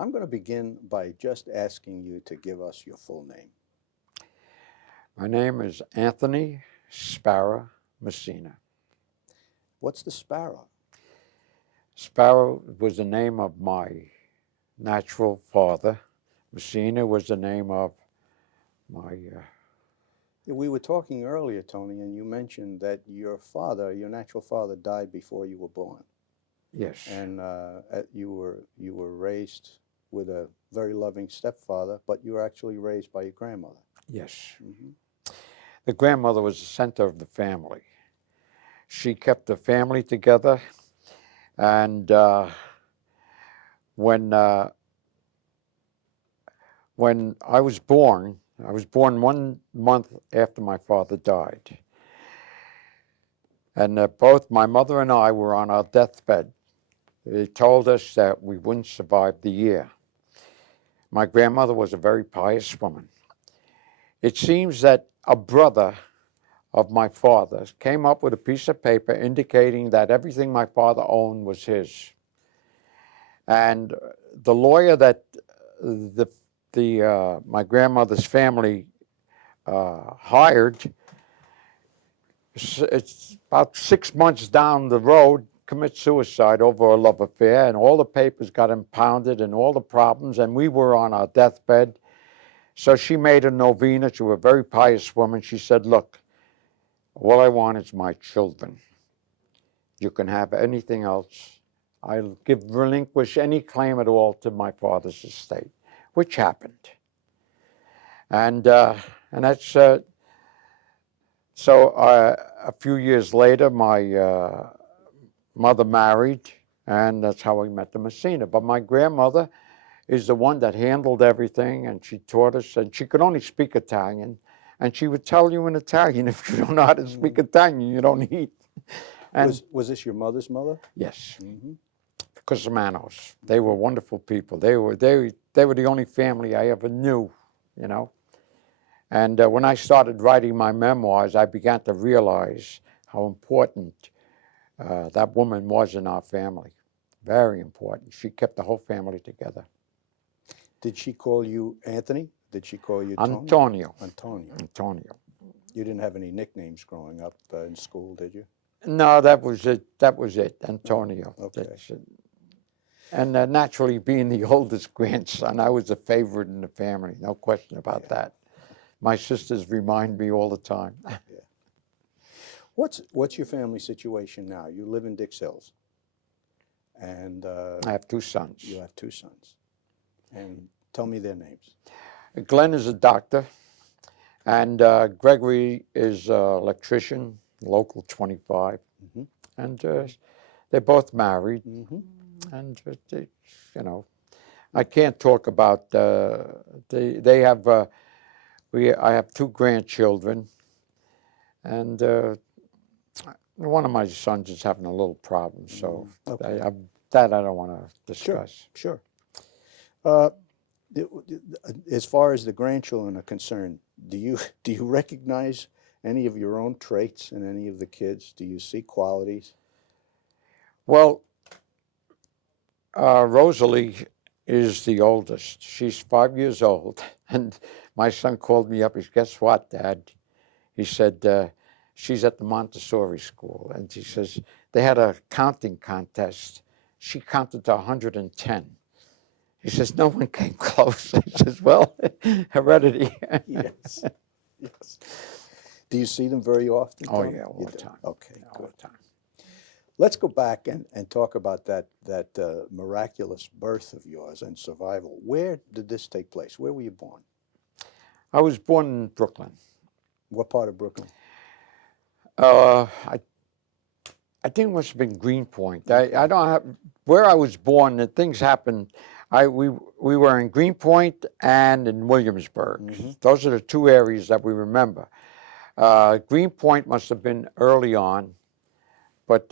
I'm going to begin by just asking you to give us your full name. My name is Anthony Sparrow Messina. What's the Sparrow? Sparrow was the name of my natural father. Messina was the name of my, We were talking earlier, Tony, and you mentioned that your father, your natural father, died before you were born, yes, and you were raised with a very loving stepfather, but you were actually raised by your grandmother. yes. Mm-hmm. The grandmother was the center of the family. She kept the family together, and when I was born 1 month after my father died. And both my mother and I were on our deathbed. They told us that we wouldn't survive the year. My grandmother was a very pious woman. It seems that a brother of my father's came up with a piece of paper indicating that everything my father owned was his. And the lawyer that my grandmother's family hired, it's about 6 months down the road, commit suicide over a love affair, and all the papers got impounded and all the problems, and we were on our deathbed. So she made a novena. She was a very pious woman. She said, look, all I want is my children. You can have anything else. I'll relinquish any claim at all to my father's estate, which happened. And that's, so a few years later, my mother married, and that's how we met the Messina. But my grandmother is the one that handled everything, and she taught us, and she could only speak Italian, and she would tell you in Italian, if you don't know how to speak Italian, you don't eat. And Was this your mother's mother? yes, Mm-hmm. Cosmanos. They were wonderful people. They were the only family I ever knew, you know. And when I started writing my memoirs, I began to realize how important that woman was in our family. Very important. She kept the whole family together. Did she call you Anthony? Did she call you Tony? Antonio. Antonio. Antonio. You didn't have any nicknames growing up in school, did you? No, that was it. That was it, Antonio. Oh, okay. And naturally, being the oldest grandson, I was a favorite in the family. No question about that. My sisters remind me all the time. Yeah. What's your family situation now? You live in Dix Hills, and I have 2 sons. you have 2 sons. And tell me their names. Glenn is a doctor, and Gregory is an electrician, local 25. Mm-hmm. And they're both married. Mm-hmm. And they, you know, I can't talk about. They have. I have 2 grandchildren, and one of my sons is having a little problem. So Okay. that I don't want to discuss. Sure. As far as the grandchildren are concerned, do you recognize any of your own traits in any of the kids? Do you see qualities? Well, Rosalie is the oldest. She's 5 years old, and my son called me up. He said, "Guess what, Dad?" He said, she's at the Montessori school, and he says they had a counting contest. She counted to 110. He says, no one came close. He says, well, heredity. Yes. Yes. Do you see them very often, Oh, Tony? yeah, all the time. Okay, All good. the time. Let's go back and talk about that miraculous birth of yours and survival. Where did this take place? Where were you born? I was born in Brooklyn. What part of Brooklyn? I think it must have been Greenpoint. I don't have, where I was born, the things happened. We were in Greenpoint and in Williamsburg. Mm-hmm. Those are the 2 areas that we remember. Greenpoint must have been early on, but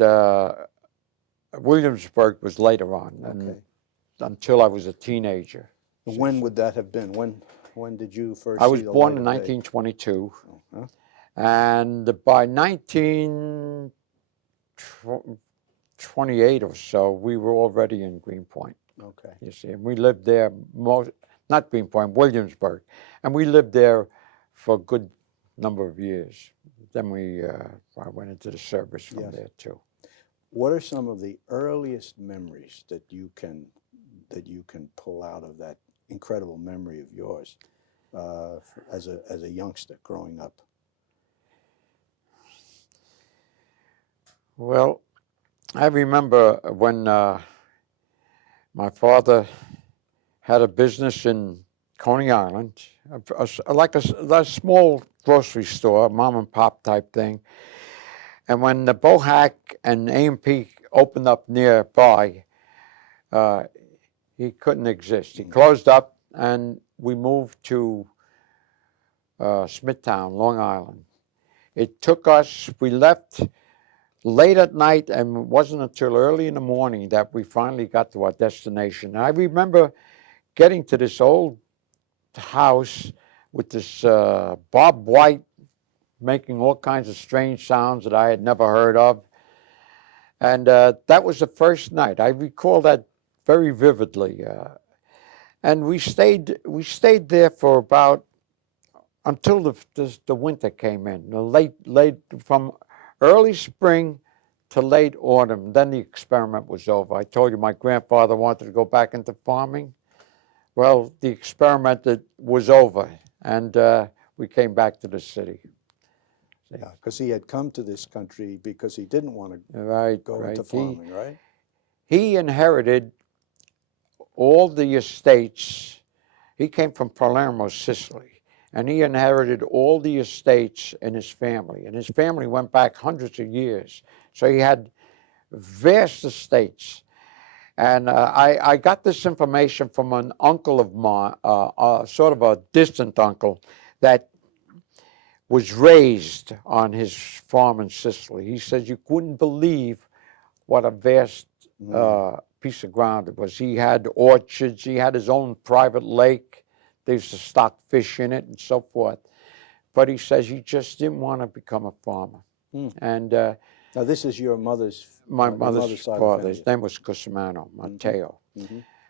Williamsburg was later on, until I was a teenager. When would that have been? When did you first I see was the born light in of day? 1922, Uh-huh. and by 1928 or so, we were already in Greenpoint. Okay. you see. And we lived there, not Greenpoint, Williamsburg. And we lived there for a good number of years. Then I went into the service from Yes. there too. What are some of the earliest memories that you can pull out of that incredible memory of yours as a youngster growing up? Well, I remember when my father had a business in Coney Island, like a small grocery store, a mom and pop type thing. And when the Bohack and A&P opened up nearby, he couldn't exist. He closed up, and we moved to Smithtown, Long Island. It took us, we left late at night, and it wasn't until early in the morning that we finally got to our destination. And I remember getting to this old house with this Bob White making all kinds of strange sounds that I had never heard of. And that was the first night. I recall that very vividly. And we stayed there for about until the winter came in, late from early spring to late autumn. Then the experiment was over. I told you my grandfather wanted to go back into farming. Well, the experiment was over, and we came back to the city. Yeah, because he had come to this country because he didn't want to go Right. into farming, right? He inherited all the estates. He came from Palermo, Sicily, and he inherited all the estates in his family. And his family went back hundreds of years. So he had vast estates. And I got this information from an uncle of mine, sort of a distant uncle, that was raised on his farm in Sicily. He says you couldn't believe what a vast piece of ground it was. He had orchards. He had his own private lake. They used to stock fish in it and so forth. But he says he just didn't want to become a farmer. And now this is your mother's my mother's father. His name was Cusimano, Matteo.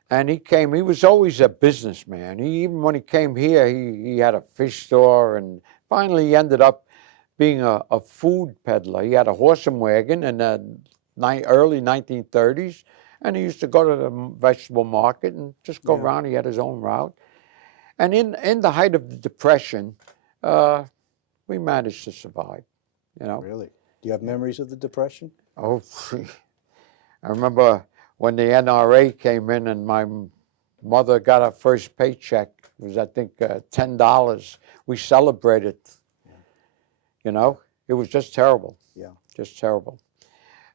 And he was always a businessman. Even when he came here, he had a fish store, and finally he ended up being a food peddler. He had a horse and wagon in the early 1930s, and he used to go to the vegetable market and just go around. He had his own route. And in the height of the Depression, we managed to survive, you know. Really? Do you have memories of the Depression? Oh, I remember when the NRA came in and my mother got her first paycheck. It was, I think, $10. We celebrated, you know. It was just terrible. Yeah. Just terrible.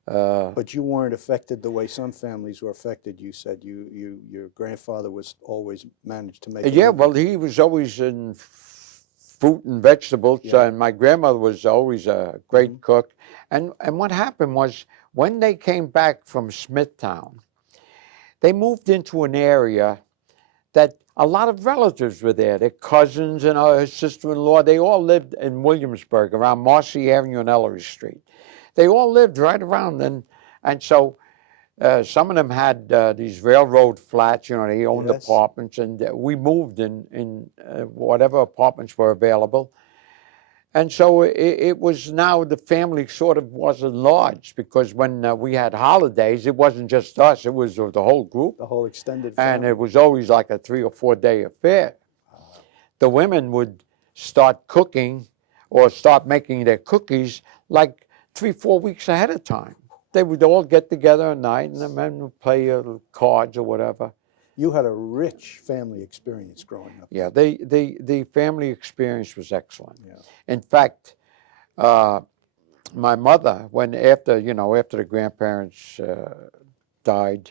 But you weren't affected the way some families were affected. You said your grandfather was always managed to make. Yeah, well, he was always in fruit and vegetables, and my grandmother was always a great cook. And what happened was when they came back from Smithtown, they moved into an area that a lot of relatives were there. Their cousins and her sister-in-law, they all lived in Williamsburg around Marcy Avenue and Ellery Street. They all lived right around, and so some of them had these railroad flats. You know, they owned apartments, and we moved in whatever apartments were available. And so it was now the family sort of was enlarged, because when we had holidays, it wasn't just us; it was the whole group, the whole extended family. And it was always like a 3 or 4 day affair. The women would start cooking or start making their cookies like 3-4 weeks ahead of time. They would all get together at night, and the men would play cards or whatever. You had a rich family experience growing up. Yeah, the family experience was excellent. Yeah. In fact, my mother, after the grandparents died,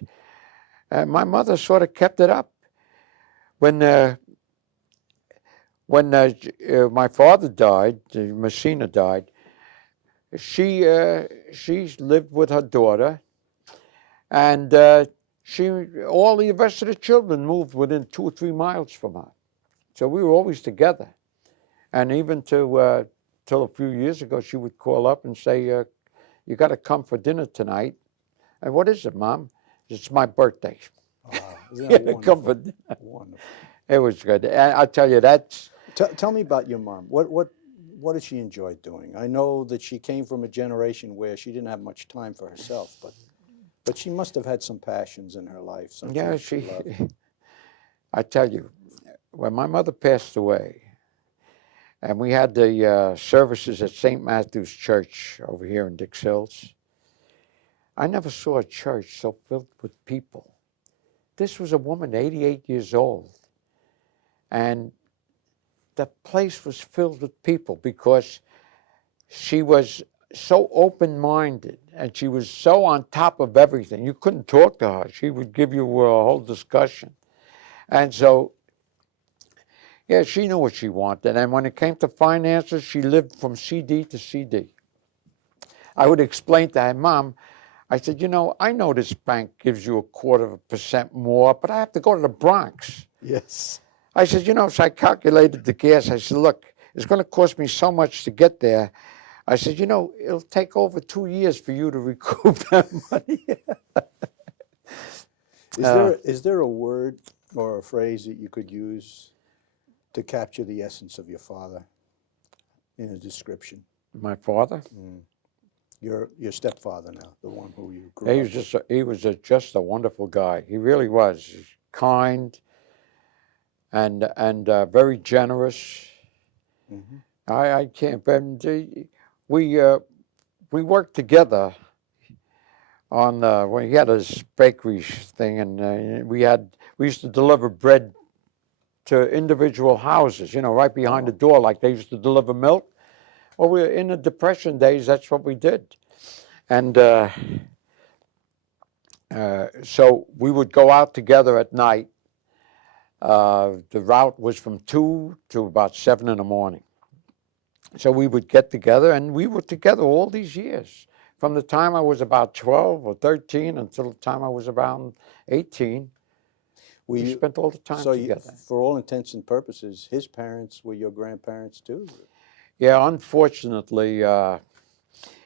my mother sort of kept it up. When my father died, Messina died, she lived with her daughter, and all the rest of the children moved within 2 or 3 miles from her. So we were always together. And even till a few years ago, she would call up and say, you got to come for dinner tonight. And what is it, Mom? It's my birthday. Isn't Yeah, that wonderful? comfort. Wonderful. It was good. And I tell you, that's Tell me about your mom. What did she enjoy doing? I know that she came from a generation where she didn't have much time for herself, but she must have had some passions in her life, some yeah. things she loved. I tell you, when my mother passed away, and we had the services at St. Matthew's Church over here in Dix Hills, I never saw a church so filled with people. This was a woman, 88 years old, and the place was filled with people because she was so open-minded and she was so on top of everything. You couldn't talk to her. She would give you a whole discussion. And so, yeah, she knew what she wanted. And when it came to finances, she lived from CD to CD. I would explain to her, Mom, I said, you know this bank gives you 0.25% more, but I have to go to the Bronx. Yes. I said, so I calculated the gas. I said, look, it's going to cost me so much to get there. I said, it'll take over 2 years for you to recoup that money. Is there a word or a phrase that you could use to capture the essence of your father in a description? My father? Your stepfather now, the one who you grew He up was with. just a wonderful guy. He really was. Kind and very generous. I can't. And we worked together on when he had his bakery thing, and we used to deliver bread to individual houses, right behind the door, like they used to deliver milk. Well, we in the Depression days, that's what we did, and so we would go out together at night. The route was from 2 to about 7 in the morning. So we would get together, and we were together all these years. From the time I was about 12 or 13 until the time I was around 18, we spent all the time together. For all intents and purposes, his parents were your grandparents too? Yeah, unfortunately,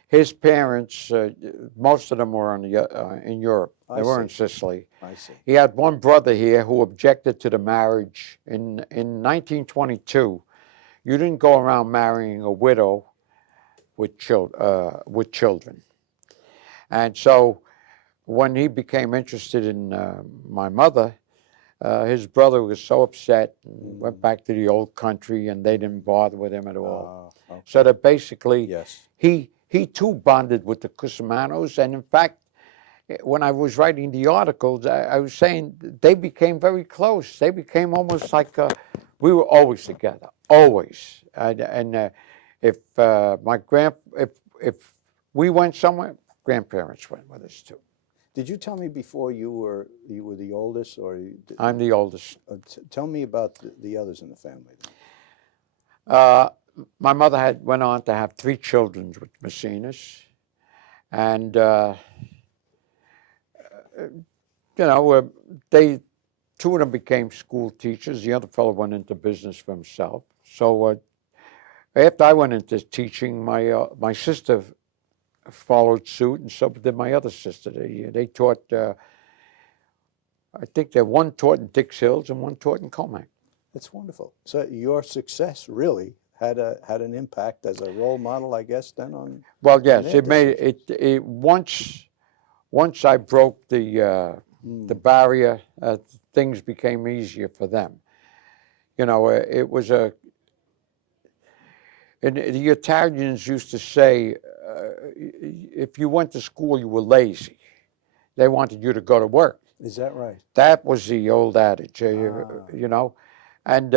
his parents, most of them were in Europe. They were in Sicily. I see. He had one brother here who objected to the marriage. In 1922, you didn't go around marrying a widow with children. And so when he became interested in my mother, his brother was so upset and went back to the old country, and they didn't bother with him at all. Okay. So that basically, Yes. he too bonded with the Cusimanos. And in fact, when I was writing the articles, I was saying they became very close. They became almost like we were always together, always. And if if we went somewhere, grandparents went with us too. Did you tell me before you were the oldest, or I'm the oldest. Tell me about the others in the family. My mother went on to have 3 children with Messinas, and they 2 of them became school teachers. The other fellow went into business for himself. So after I went into teaching, my sister followed suit, and so did my other sister. They taught. I think one taught in Dix Hills and one taught in Comac. That's wonderful. So your success really had an impact as a role model, I guess, then on. Well, yes, it made it once I broke the barrier, things became easier for them. It was and the Italians used to say, if you went to school, you were lazy. They wanted you to go to work. Is that right? That was the old adage, And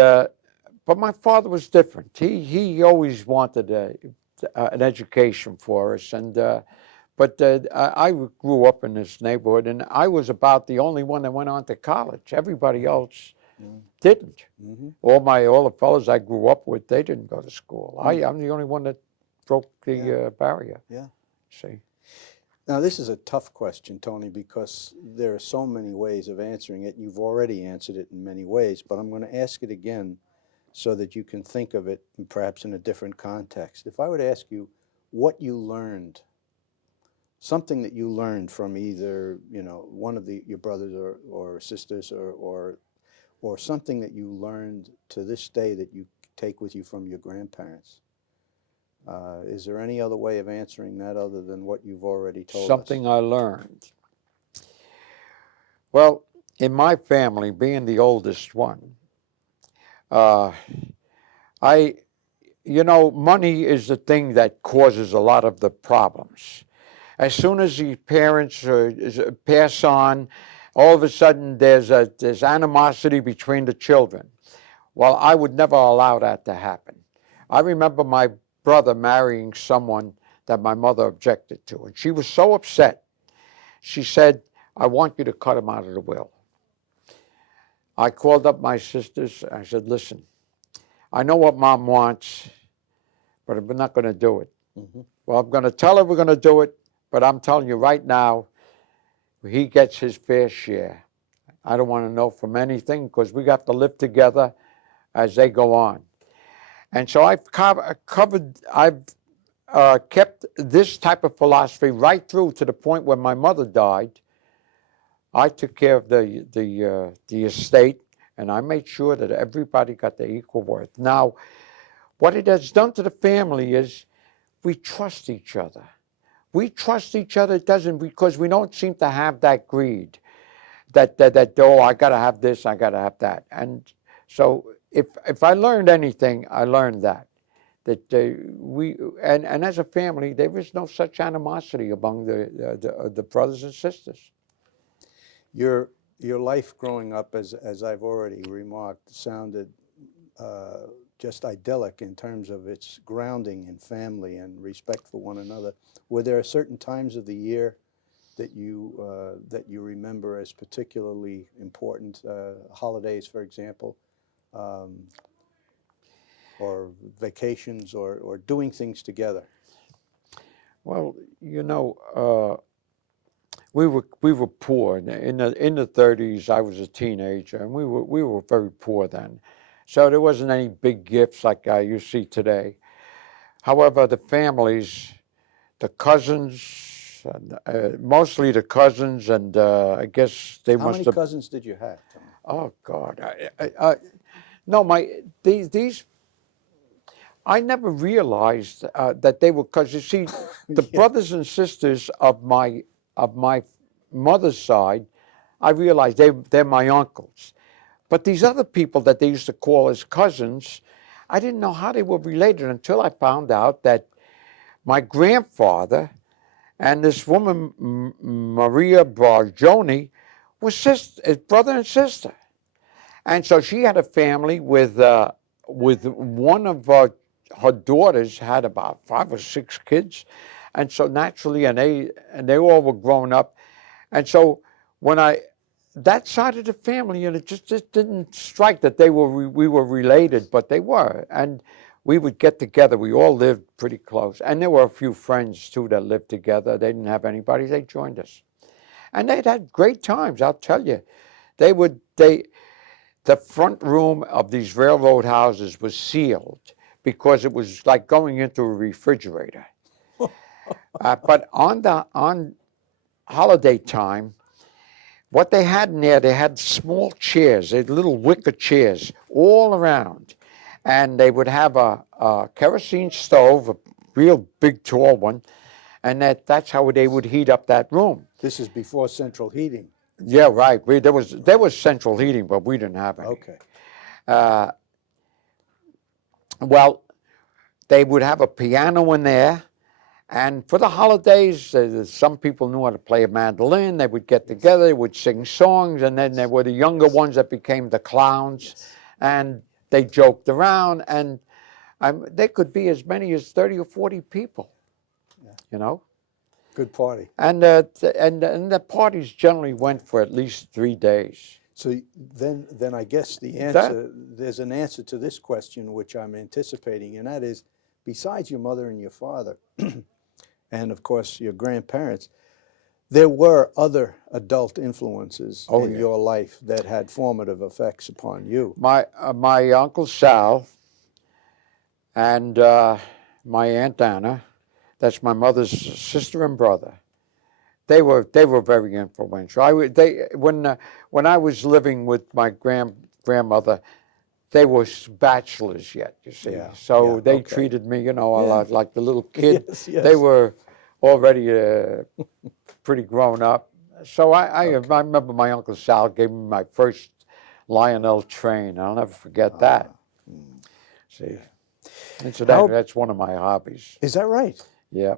but my father was different. He always wanted an education for us, and but I grew up in this neighborhood, and I was about the only one that went on to college. Everybody else didn't. All the fellows I grew up with, they didn't go to school. I'm the only one that broke the barrier. Yeah. See. Now, this is a tough question, Tony, because there are so many ways of answering it. You've already answered it in many ways, but I'm going to ask it again so that you can think of it perhaps in a different context. If I were to ask you what you learned something that you learned from either, one of your brothers or sisters, or something that you learned to this day that you take with you from your grandparents. Is there any other way of answering that other than what you've already told us? Something I learned. Well, in my family, being the oldest one, uh, money is the thing that causes a lot of the problems. As soon as the parents pass on, all of a sudden there's animosity between the children. Well, I would never allow that to happen. I remember my brother marrying someone that my mother objected to, and she was so upset. She said, "I want you to cut him out of the will." I called up my sisters. I said, "Listen, I know what Mom wants, but I'm not going to do it." Mm-hmm. Well, I'm going to tell her we're going to do it, but I'm telling you right now, he gets his fair share. I don't want to know from anything because we got to live together as they go on. And so I've kept this type of philosophy right through to the point when my mother died. I took care of the estate, and I made sure that everybody got their equal worth. Now, what it has done to the family is we trust each other. We trust each other. It doesn't, because we don't seem to have that greed. That oh, I got to have this, I got to have that. And so if I learned anything, I learned that and as a family, there is no such animosity among the brothers and sisters. Your life growing up, as I've already remarked, sounded just idyllic in terms of its grounding in family and respect for one another. Were there certain times of the year that you remember as particularly important? Holidays, for example, or vacations, or doing things together? Well, we were poor in the 30s. I was a teenager, and we were very poor then. So there wasn't any big gifts like you see today. However, the families, the cousins, mostly the cousins, and I guess they How must many have. cousins did you have, Tom? Oh God, no, these. I never realized that they were, because you see, the Yeah. brothers and sisters of my mother's side, I realized they're my uncles. But these other people that they used to call as cousins, I didn't know how they were related until I found out that my grandfather and this woman, Maria Bargioni, were brother and sister. And so she had a family with one of her daughters had about 5 or 6 kids. And so naturally, and they all were grown up. And so that side of the family, and it just didn't strike that we were related, but they were. And we would get together. We all lived pretty close. And there were a few friends, too, that lived together. They didn't have anybody. They joined us. And they'd had great times, I'll tell you. The front room of these railroad houses was sealed because it was like going into a refrigerator. But on holiday time, what they had in there, they had small chairs, they had little wicker chairs all around. And they would have a kerosene stove, a real big tall one, and that's how they would heat up that room. This is before central heating. Yeah, right. There was central heating, but we didn't have any. Okay. Well, they would have a piano in there, and for the holidays, some people knew how to play a mandolin. They would get together, they would sing songs, and then there were the younger ones that became the clowns, and they joked around, and they could be as many as 30 or 40 people, Good party. And the parties generally went for at least 3 days. So then I guess there's an answer to this question, which I'm anticipating, and that is, besides your mother and your father, and of course your grandparents, there were other adult influences in your life that had formative effects upon you. My Uncle Sal and my Aunt Anna, that's my mother's sister and brother. They were very influential. When I was living with my grandmother, they were bachelors yet, you see. Yeah, So yeah, they okay. treated me, a Yeah. lot like the little kid. Yes, yes. They were already pretty grown up. So I remember my Uncle Sal gave me my first Lionel train. I'll never forget that. See, incidentally, that's one of my hobbies. Is that right? Yeah.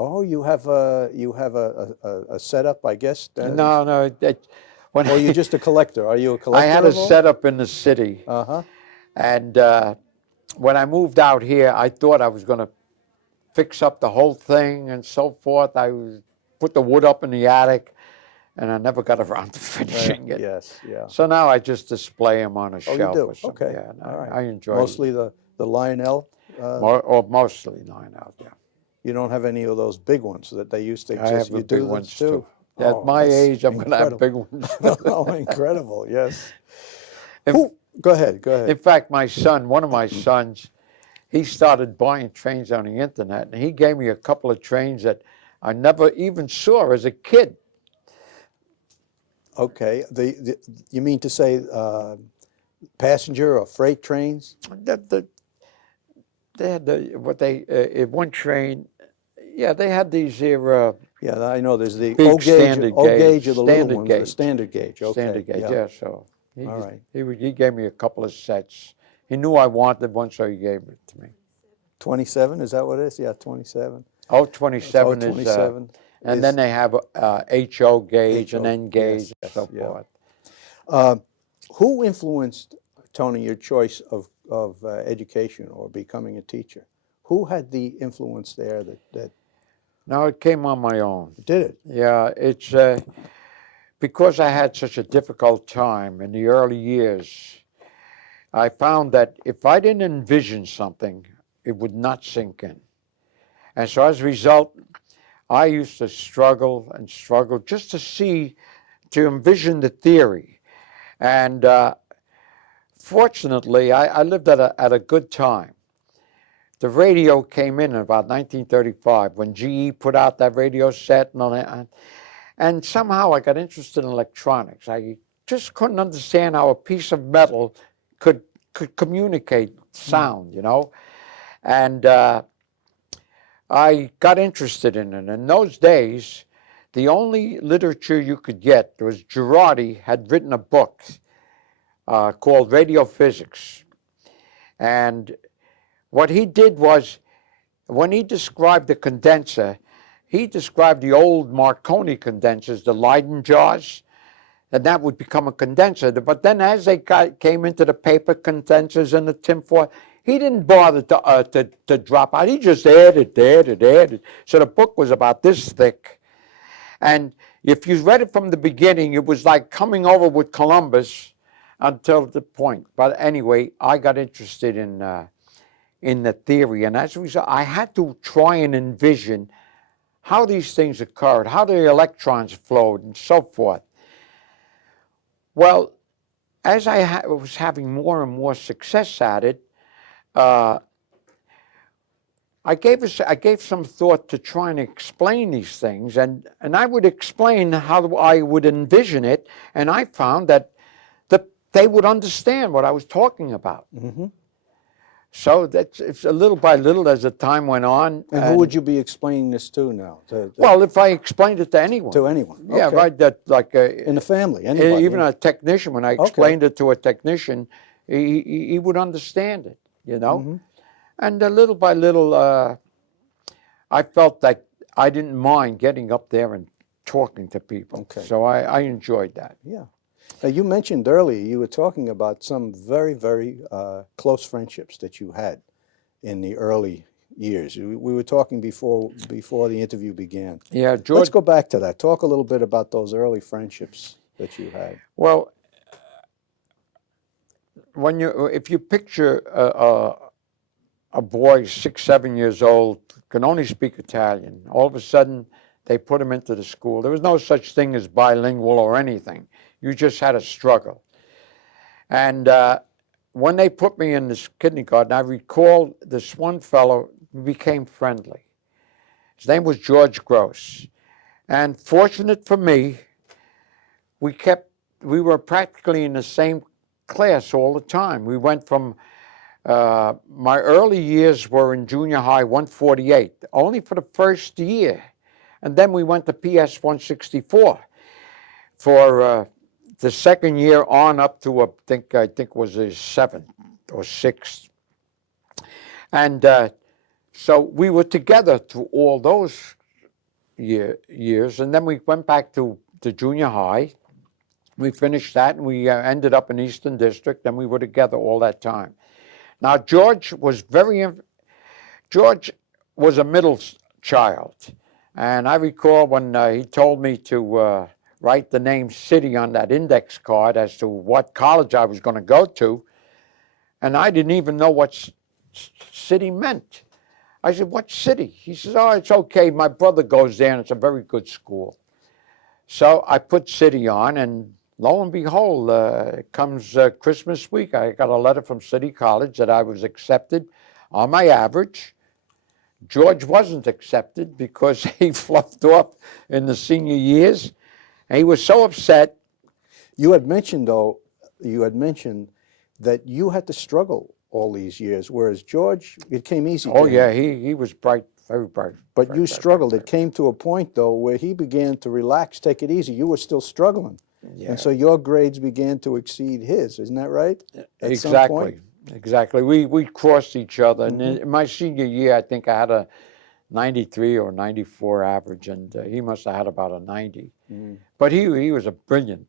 Oh, you have a setup, I guess. No. When Or you're just a collector? Are you a collector? I had a of all? setup in the city, Uh-huh. and when I moved out here, I thought I was going to fix up the whole thing and so forth. Put the wood up in the attic, and I never got around to finishing it. Yes, yeah. So now I just display them on a Oh, shelf you do? or something. Okay. Yeah, and All right. I enjoy Mostly the Lionel? mostly 9 out there. You don't have any of those big ones that they used to I exist? have the You big do ones those too. At Oh, my that's age, I'm going to have big incredible. ones. Oh, incredible, yes. In- Go ahead, go ahead. In fact, one of my sons, he started buying trains on the internet, and he gave me a couple of trains that I never even saw as a kid. Okay, you mean to say passenger or freight trains? They had one train. Yeah, they had these here. Yeah, I know there's the Big O gauge, standard O gauge gauge, are the little standard ones, the gauge. standard gauge, okay. Standard gauge, yeah. So All right. he gave me a couple of sets. He knew I wanted one, so he gave it to me. 27, is that what it is? Yeah, 27. Oh, 27 Oh, 27 and then they have HO gauge and HO, N gauge yes, and so yeah. forth. Who influenced, Tony, your choice of education or becoming a teacher? Who had the influence there that No, it came on my own. did it? Yeah, it's because I had such a difficult time in the early years. I found that if I didn't envision something, it would not sink in. And so as a result, I used to struggle and struggle just to envision the theory. And fortunately, I lived at a good time. The radio came in about 1935 when GE put out that radio set, and somehow I got interested in electronics. I just couldn't understand how a piece of metal could communicate sound, and I got interested in it. In those days, the only literature you could get was Girardi had written a book called Radio Physics, and what he did was, when he described the condenser, he described the old Marconi condensers, the Leyden jars, and that would become a condenser. But then as they came into the paper condensers and the tinfoil, he didn't bother to drop out. He just added. So the book was about this thick. And if you read it from the beginning, it was like coming over with Columbus until the point. But anyway, I got interested in the theory, and as a result, I had to try and envision how these things occurred, how the electrons flowed, and so forth. Well, as I was having more and more success at it, I gave some thought to trying to explain these things, and I would explain how I would envision it, and I found that they would understand what I was talking about. Mm-hmm. So it's a little by little as the time went on. And who would you be explaining this to now? Well, if I explained it to anyone. To anyone? Yeah, Okay. right. That like in the family, anybody? even a technician. When I explained it to a technician, he would understand it. Mm-hmm. And little by little, I felt that I didn't mind getting up there and talking to people. Okay. So I enjoyed that. Yeah. Now, you mentioned earlier, you were talking about some very, very close friendships that you had in the early years. We were talking before the interview began. Yeah, George. Let's go back to that. Talk a little bit about those early friendships that you had. Well, if you picture a boy 6, 7 years old, can only speak Italian, all of a sudden they put him into the school. There was no such thing as bilingual or anything. You just had to struggle. And when they put me in this kindergarten, I recall this one fellow became friendly. His name was George Gross. And fortunate for me, we were practically in the same class all the time. We went from, my early years were in junior high 148, only for the first year. And then we went to PS 164 for the second year on up to, I think was a 7th or 6th. And so we were together through all those years. And then we went back to junior high. We finished that, and we ended up in Eastern District, and we were together all that time. Now, George was a middle child, and I recall when he told me to write the name city on that index card as to what college I was going to go to, and I didn't even know what city meant. I said, "What city?" He says, "Oh, it's okay. My brother goes there, and it's a very good school." So I put city on, and lo and behold, comes Christmas week. I got a letter from City College that I was accepted on my average. George wasn't accepted because he fluffed off in the senior years. And he was so upset. You had mentioned that you had to struggle all these years, whereas George, it came easy to Oh, him. yeah, he was bright, very bright. But bright, you bright, struggled. bright, It came to a point, though, where he began to relax, take it easy. You were still struggling. Yeah. And so your grades began to exceed his. Isn't that right? At some Exactly. point? Exactly. We crossed each other. And in my senior year, I think I had a 93 or 94 average, and he must have had about a 90. But he was a brilliant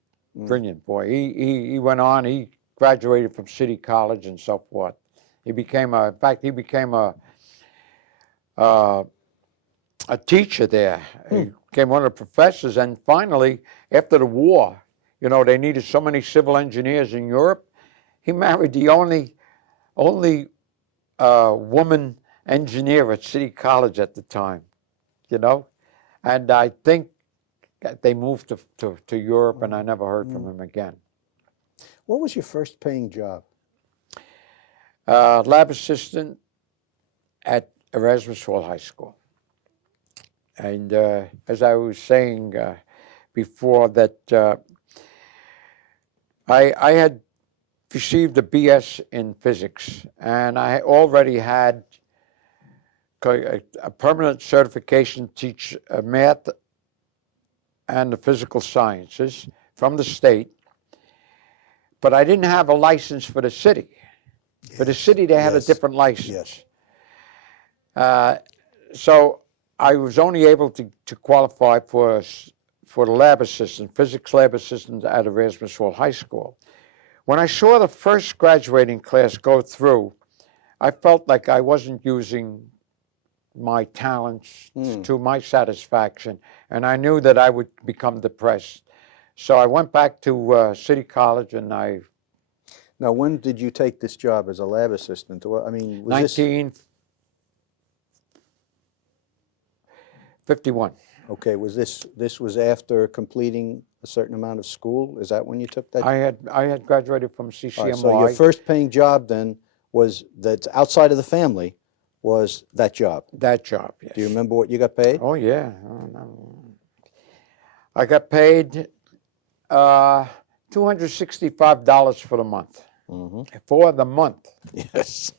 boy. He went on. He graduated from City College and so forth. He became a teacher there. He became one of the professors. And finally, after the war, they needed so many civil engineers in Europe. He married the only woman engineer at City College at the time, And I think they moved to Europe, and I never heard from him again. What was your first paying job? Lab assistant at Erasmus Hall High School. And as I was saying before, that I had received a BS in physics, and I already had a permanent certification to teach math and the physical sciences from the state, but I didn't have a license for the city. Yes. For the city, they had a different license. Yes. So I was only able to qualify for the lab assistant, physics lab assistant at Erasmus Hall High School. When I saw the first graduating class go through, I felt like I wasn't using my talents to my satisfaction, and I knew that I would become depressed. So I went back to City College, and I... Now, when did you take this job as a lab assistant? I mean, was 1951. Okay, was this was after completing a certain amount of school? Is that when you took that? I had graduated from CCMY. Right, so your first paying job then was that's outside of the family was that job. That job, yes. Do you remember what you got paid? Oh yeah, I got paid $265 for the month. For the month. Yes.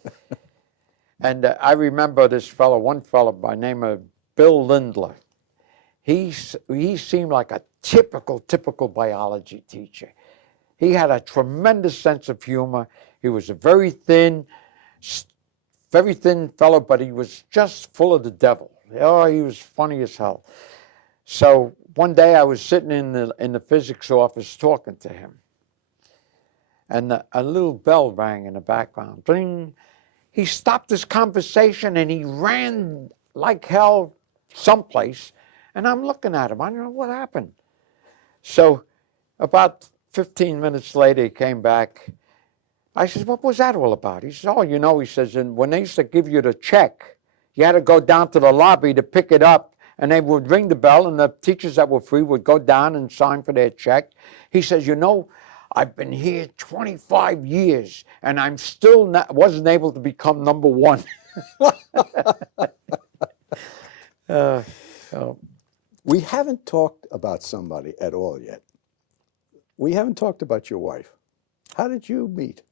And I remember one fellow by the name of Bill Lindler. He seemed like a typical biology teacher. He had a tremendous sense of humor. He was a very thin fellow, but he was just full of the devil. Oh, he was funny as hell. So one day I was sitting in the physics office talking to him, and a little bell rang in the background. Ding! He stopped his conversation and he ran like hell someplace, and I'm looking at him. I don't know what happened. So about 15 minutes later, he came back. I said, "What was that all about?" He says, "Oh, he says, and when they used to give you the check, you had to go down to the lobby to pick it up, and they would ring the bell, and the teachers that were free would go down and sign for their check." He says, "I've been here 25 years, and I'm still wasn't able to become number one." We haven't talked about somebody at all yet. We haven't talked about your wife. How did you meet?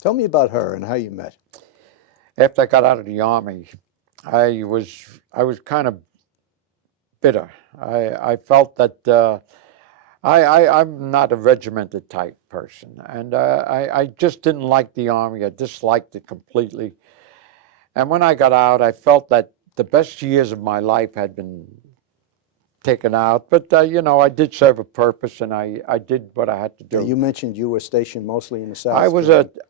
Tell me about her and how you met. After I got out of the Army, I was kind of bitter. I felt that I'm not a regimented type person, and I just didn't like the Army. I disliked it completely. And when I got out, I felt that the best years of my life had been taken out. But I did serve a purpose, and I did what I had to do. Now, you mentioned you were stationed mostly in the South.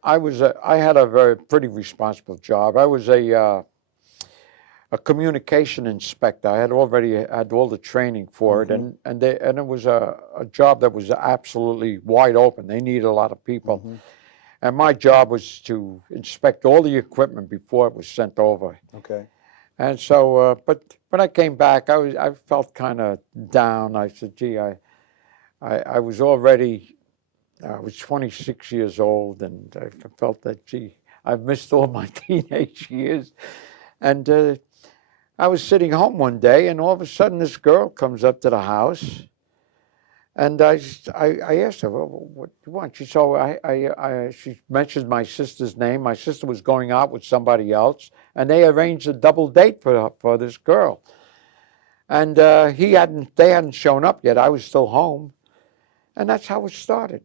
I had a very pretty responsible job. I was a communication inspector. I had already had all the training for it, and it was a job that was absolutely wide open. They needed a lot of people, and my job was to inspect all the equipment before it was sent over. Okay. And so, but when I came back, I felt kind of down. I said, "Gee, I was already I was 26 years old, and I felt that, gee, I've missed all my teenage years." And I was sitting home one day, and all of a sudden this girl comes up to the house, and I asked her, "Well, what do you want?" She said, she mentioned my sister's name. My sister was going out with somebody else, and they arranged a double date for this girl. And they hadn't shown up yet. I was still home, and that's how it started.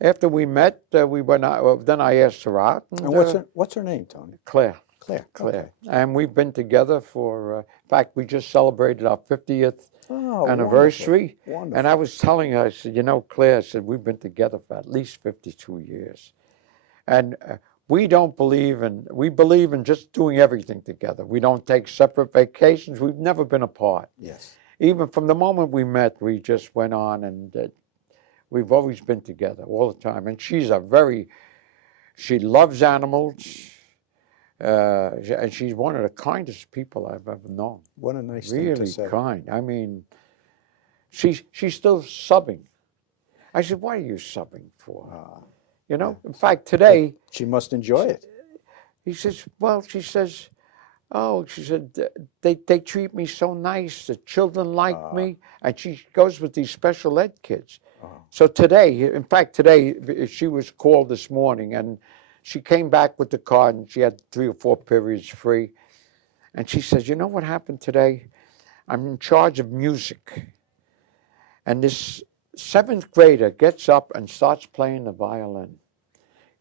After we met, we went out. Then I asked her out. And what's her name, Tony? Claire. Claire. Claire. Okay. And we've been together for, in fact, we just celebrated our 50th anniversary. Wonderful. And I was telling her, I said, Claire, I said, we've been together for at least 52 years. And we believe in just doing everything together. We don't take separate vacations. We've never been apart. Yes. Even from the moment we met, we just went on, and we've always been together all the time. And she loves animals. And she's one of the kindest people I've ever known. What a nice thing to say. Really kind. I mean, she's still subbing. I said, "What are you subbing for?" In fact, today... She must enjoy it. He says, she says, she said, they treat me so nice. The children like me. And she goes with these special ed kids. So today, she was called this morning, and she came back with the card, and she had 3 or 4 periods free. And she says, "You know what happened today? I'm in charge of music. And this 7th grader gets up and starts playing the violin."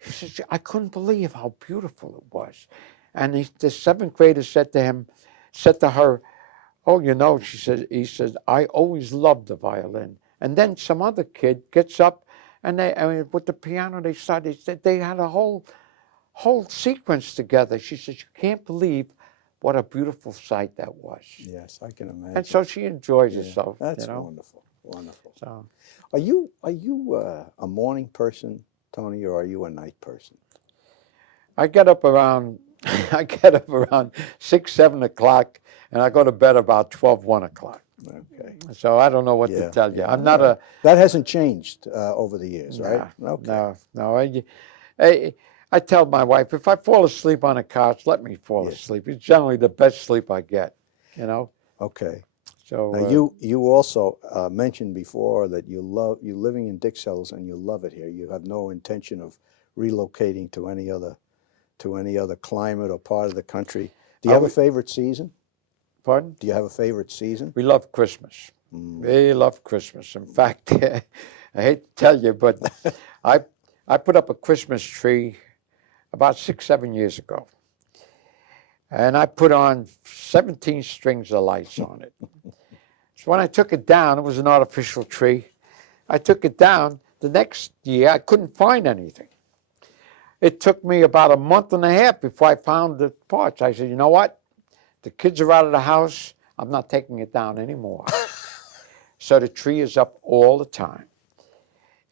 She says, "I couldn't believe how beautiful it was." And the 7th grader said to her, "Oh, he says, I always loved the violin." And then some other kid gets up, and with the piano, they had a whole sequence together. She says, "You can't believe what a beautiful sight that was." Yes, I can imagine. And so she enjoys herself. That's wonderful. Wonderful. So, Are you a morning person, Tony, or are you a night person? I get up around 6, 7 o'clock, and I go to bed about 12, 1 o'clock. Okay. So I don't know what to tell you. I'm not That hasn't changed over the years, right? Okay. No. I tell my wife, if I fall asleep on a couch, let me fall asleep. It's generally the best sleep I get, Okay. So now you also mentioned before that you living in Dix Hills and you love it here. You have no intention of relocating to any other climate or part of the country. Do you have a favorite season? Pardon? Do you have a favorite season? We love Christmas. We love Christmas. In fact, I hate to tell you, but I put up a Christmas tree about 6, 7 years ago. And I put on 17 strings of lights on it. So when I took it down, it was an artificial tree. I took it down. The next year, I couldn't find anything. It took me about a month and a half before I found the parts. I said, "You know what? The kids are out of the house. I'm not taking it down anymore." So the tree is up all the time.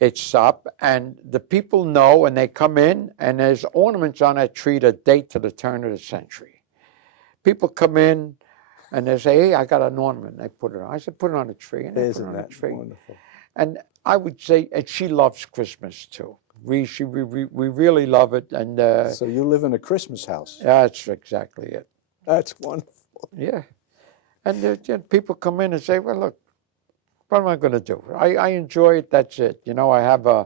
It's up, and the people know, and they come in, and there's ornaments on that tree that date to the turn of the century. People come in, and they say, "Hey, I got an ornament." They put it on. I said, "Put it on the tree," and they put it on the tree. Wonderful? And I would say, and she loves Christmas too. We really love it, and So you live in a Christmas house. that's exactly it. That's wonderful. Yeah. And people come in and say, well, look, what am I going to do? I enjoy it, that's it. You know, I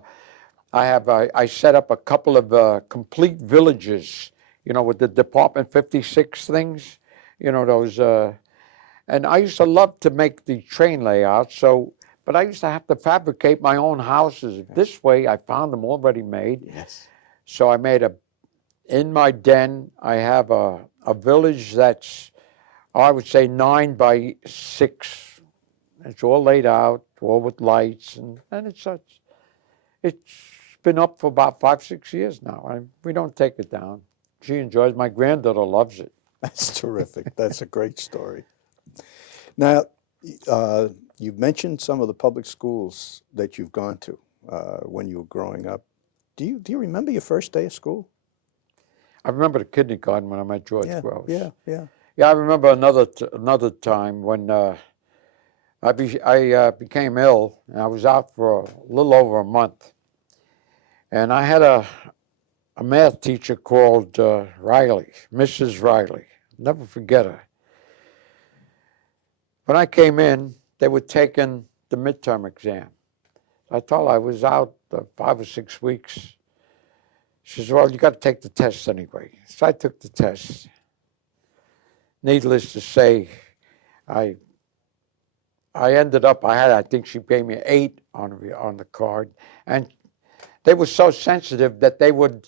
set up a couple of complete villages, you know, with the Department 56 things, you know, those, and I used to love to make the train layout, but I used to have to fabricate my own houses. This way, I found them already made. Yes. So I made in my den, I have a village that's, I would say 9 by 6. It's all laid out, all with lights, and it's been up for about 5, 6 years now. We don't take it down. She enjoys. My granddaughter loves it. That's terrific. That's a great story. Now, you've mentioned some of the public schools that you've gone to when you were growing up. Do you remember your first day of school? I remember the kindergarten when I met George Gross. Yeah. Yeah, I remember another time when I became ill, and I was out for a little over a month. And I had a math teacher called Riley, Mrs. Riley. Never forget her. When I came in, they were taking the midterm exam. I told her I was out 5 or 6 weeks. She said, well, you got to take the test anyway. So I took the test. Needless to say, I ended up, I think she gave me 8 on the card. And they were so sensitive that they would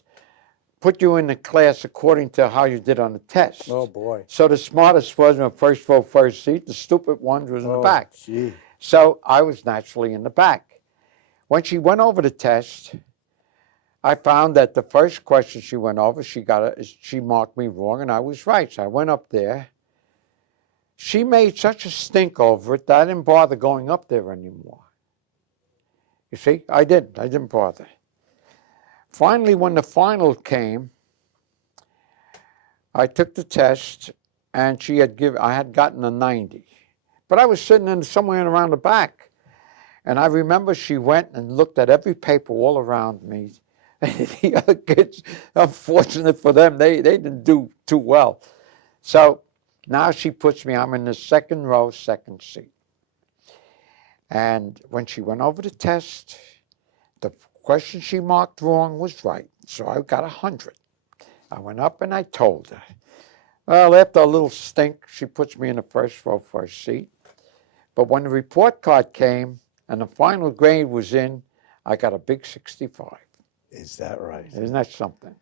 put you in the class according to how you did on the test. Oh, boy. So the smartest was in the first row, first seat. The stupid ones was in the back. Gee. So I was naturally in the back. When she went over the test, I found that the first question she went over, she marked me wrong, and I was right. So I went up there. She made such a stink over it that I didn't bother going up there anymore. You see, I didn't bother. Finally, when the final came, I took the test, and I had gotten a 90. But I was sitting somewhere around the back. And I remember she went and looked at every paper all around me. The other kids, unfortunate for them, they didn't do too well. So now she puts me, I'm in the second row, second seat. And when she went over the test, the question she marked wrong was right. So I got 100. I went up and I told her. Well, after a little stink, she puts me in the first row, first seat. But when the report card came and the final grade was in, I got a big 65. Is that right? Isn't that something?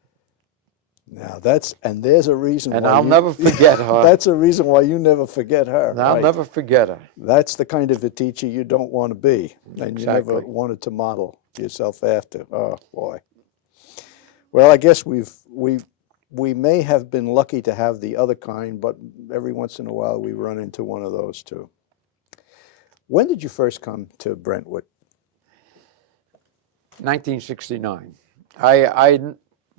Now there's a reason and why I'll never forget her. That's a reason why you never forget her. And I'll never forget her. That's the kind of a teacher you don't want to be, and Exactly. you never wanted to model yourself after. Oh boy. Well, I guess we may have been lucky to have the other kind, but every once in a while we run into one of those too. When did you first come to Brentwood? 1969. I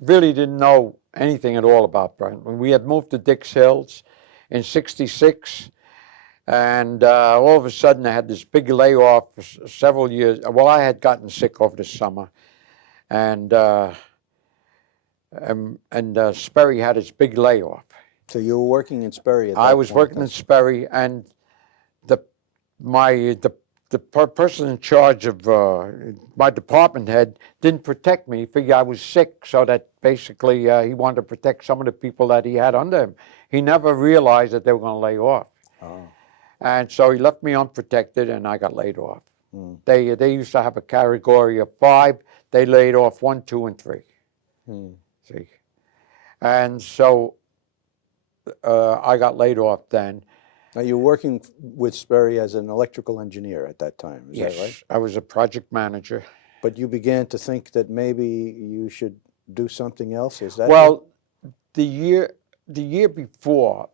really didn't know anything at all about Brentwood. We had moved to Dix Hills in 66, and all of a sudden I had this big layoff for several years. Well, I had gotten sick over the summer, and Sperry had its big layoff. So you were working in Sperry at that I was point, working in Sperry, and the person in charge of my department head didn't protect me. He figured I was sick, so that basically he wanted to protect some of the people that he had under him. He never realized that they were going to lay off. Oh. And so he left me unprotected, and I got laid off. Mm. They used to have a category of 5. They laid off 1, 2, and 3. Mm. See? And so I got laid off then. Now, you were working with Sperry as an electrical engineer at that time, is Yes, that right? I was a project manager. But you began to think that maybe you should do something else, is that Well, the year before,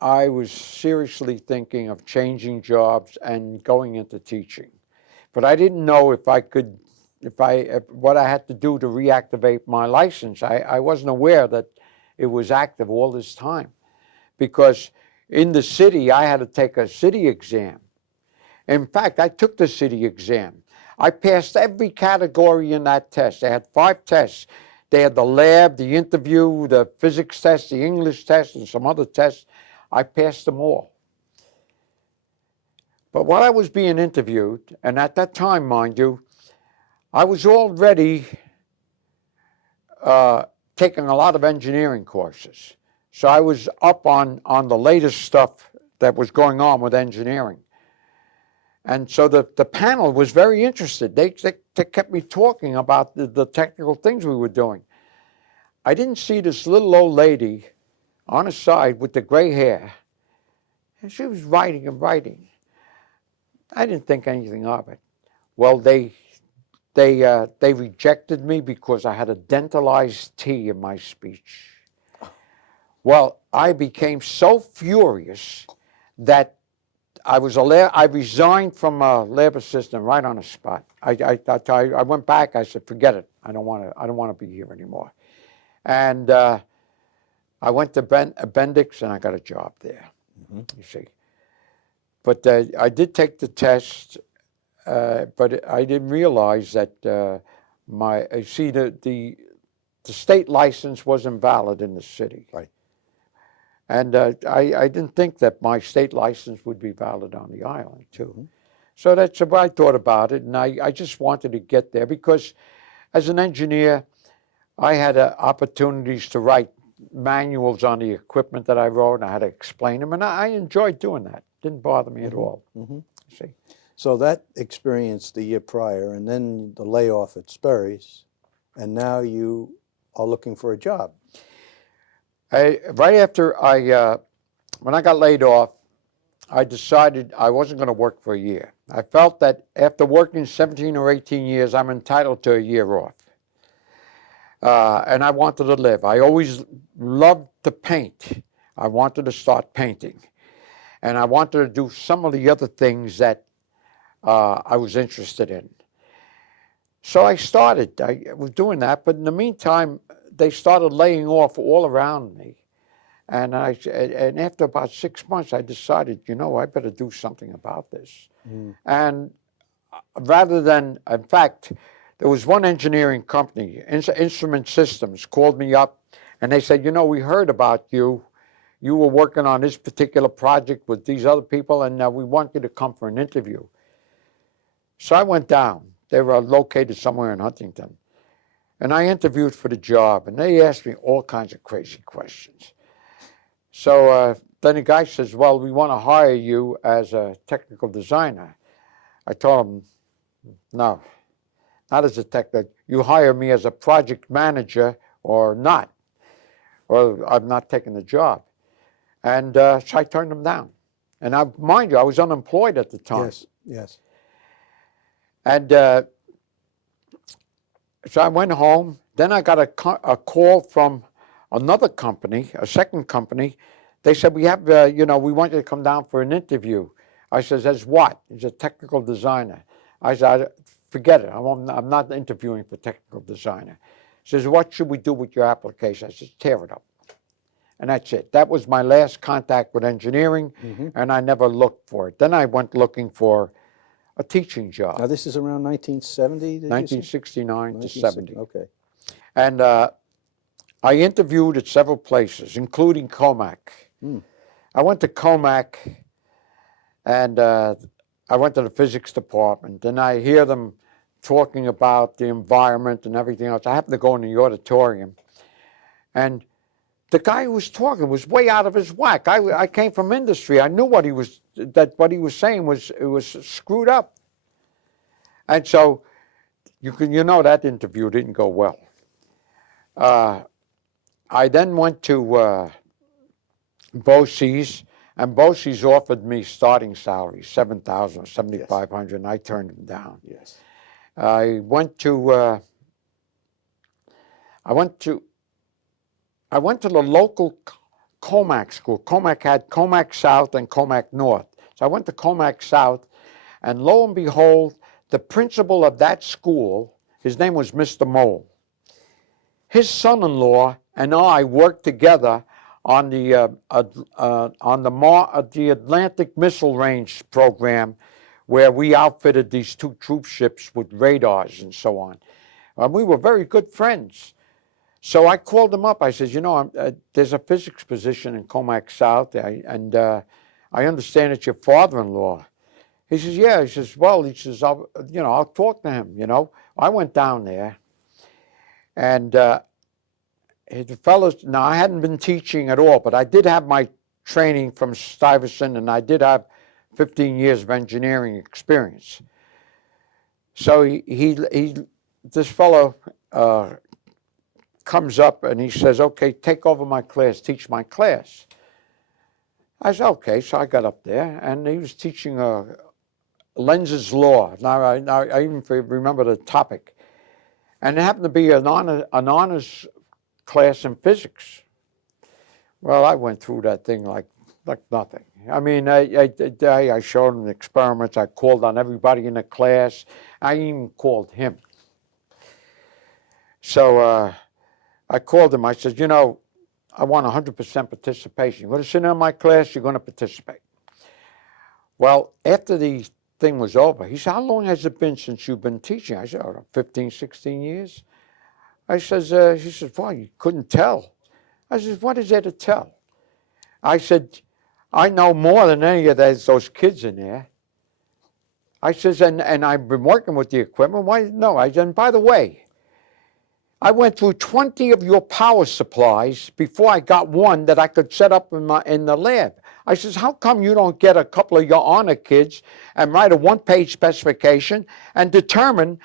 I was seriously thinking of changing jobs and going into teaching. But I didn't know if what I had to do to reactivate my license. I wasn't aware that it was active all this time, because in the city, I had to take a city exam. In fact, I took the city exam. I passed every category in that test. They had 5 tests. They had the lab, the interview, the physics test, the English test, and some other tests. I passed them all. But while I was being interviewed, and at that time, mind you, I was already taking a lot of engineering courses. So I was up on the latest stuff that was going on with engineering. And so the panel was very interested. They kept me talking about the technical things we were doing. I didn't see this little old lady on the side with the gray hair, and she was writing and writing. I didn't think anything of it. Well, they rejected me because I had a dentalized T in my speech. Well, I became so furious that I resigned from a lab assistant right on the spot. I went back. I said, "Forget it. I don't want to be here anymore." And I went to Bendix, and I got a job there. You see, but I did take the test, but I didn't realize that the state license wasn't valid in the city. Right. And I didn't think that my state license would be valid on the island, too. So that's what I thought about it, and I just wanted to get there because as an engineer, I had opportunities to write manuals on the equipment that I wrote, and I had to explain them, and I enjoyed doing that. Didn't bother me at all, see. So that experience the year prior, and then the layoff at Sperry's, and now you are looking for a job. Right after when I got laid off, I decided I wasn't going to work for a year. I felt that after working 17 or 18 years, I'm entitled to a year off. And I wanted to live. I always loved to paint. I wanted to start painting. And I wanted to do some of the other things that I was interested in. So I started. I was doing that, but in the meantime, they started laying off all around me. And after about 6 months, I decided, I better do something about this. And rather than, in fact, there was one engineering company, Instrument Systems, called me up, and they said, we heard about you. You were working on this particular project with these other people, and we want you to come for an interview. So I went down. They were located somewhere in Huntington. And I interviewed for the job, and they asked me all kinds of crazy questions. So then the guy says, well, we want to hire you as a technical designer. I told him, no, not as a technical. You hire me as a project manager or not, or I'm not taking the job. And so I turned him down. And mind you, I was unemployed at the time. Yes, yes. And so I went home. Then I got a call from another company, a second company. They said, we have, we want you to come down for an interview. I said, as what? He's a technical designer. I said, forget it. I'm not interviewing for technical designer. He says, what should we do with your application? I said, tear it up. And that's it. That was my last contact with engineering, and I never looked for it. Then I went looking for a teaching job. Now, this is around 1970, 1969 to 70. Okay. And I interviewed at several places, including Comac. I went to Comac, and I went to the physics department, and I hear them talking about the environment and everything else. I happened to go in the auditorium, and the guy who was talking was way out of his whack. I came from industry. I knew what he was saying was screwed up. And so that interview didn't go well. I then went to BOCES, and BOCES offered me starting salary, $7,000 or $7,500, and I turned him down. Yes. I went to the local Comac school. Comac had Comac South and Comac North. So I went to Comac South, and lo and behold, the principal of that school, his name was Mr. Mole. His son-in-law and I worked together on the Atlantic Missile Range program, where we outfitted these 2 troop ships with radars and so on. We were very good friends. So I called him up. I said, there's a physics position in Comac South, and I understand it's your father-in-law. He says, yeah. He says, well, he says, I'll talk to him, I went down there, and the fellows, now I hadn't been teaching at all, but I did have my training from Stuyvesant, and I did have 15 years of engineering experience. So this fellow comes up and he says, okay, take over my class, teach my class. I said, okay. So I got up there, and he was teaching Lenz's law. Now I even remember the topic. And it happened to be an honors class in physics. Well, I went through that thing like nothing. I mean, I showed him the experiments. I called on everybody in the class. I even called him. So I called him. I said, I want 100% participation. You're going to sit in my class, you're going to participate. Well, after the thing was over, he said, how long has it been since you've been teaching? I said, 15, 16 years. He says, well, you couldn't tell. I said, what is there to tell? I said, I know more than any of those kids in there. I says, and I've been working with the equipment. Why? No. I said, and by the way, I went through 20 of your power supplies before I got one that I could set up in the lab. I says, how come you don't get a couple of your honor kids and write a one-page specification and determine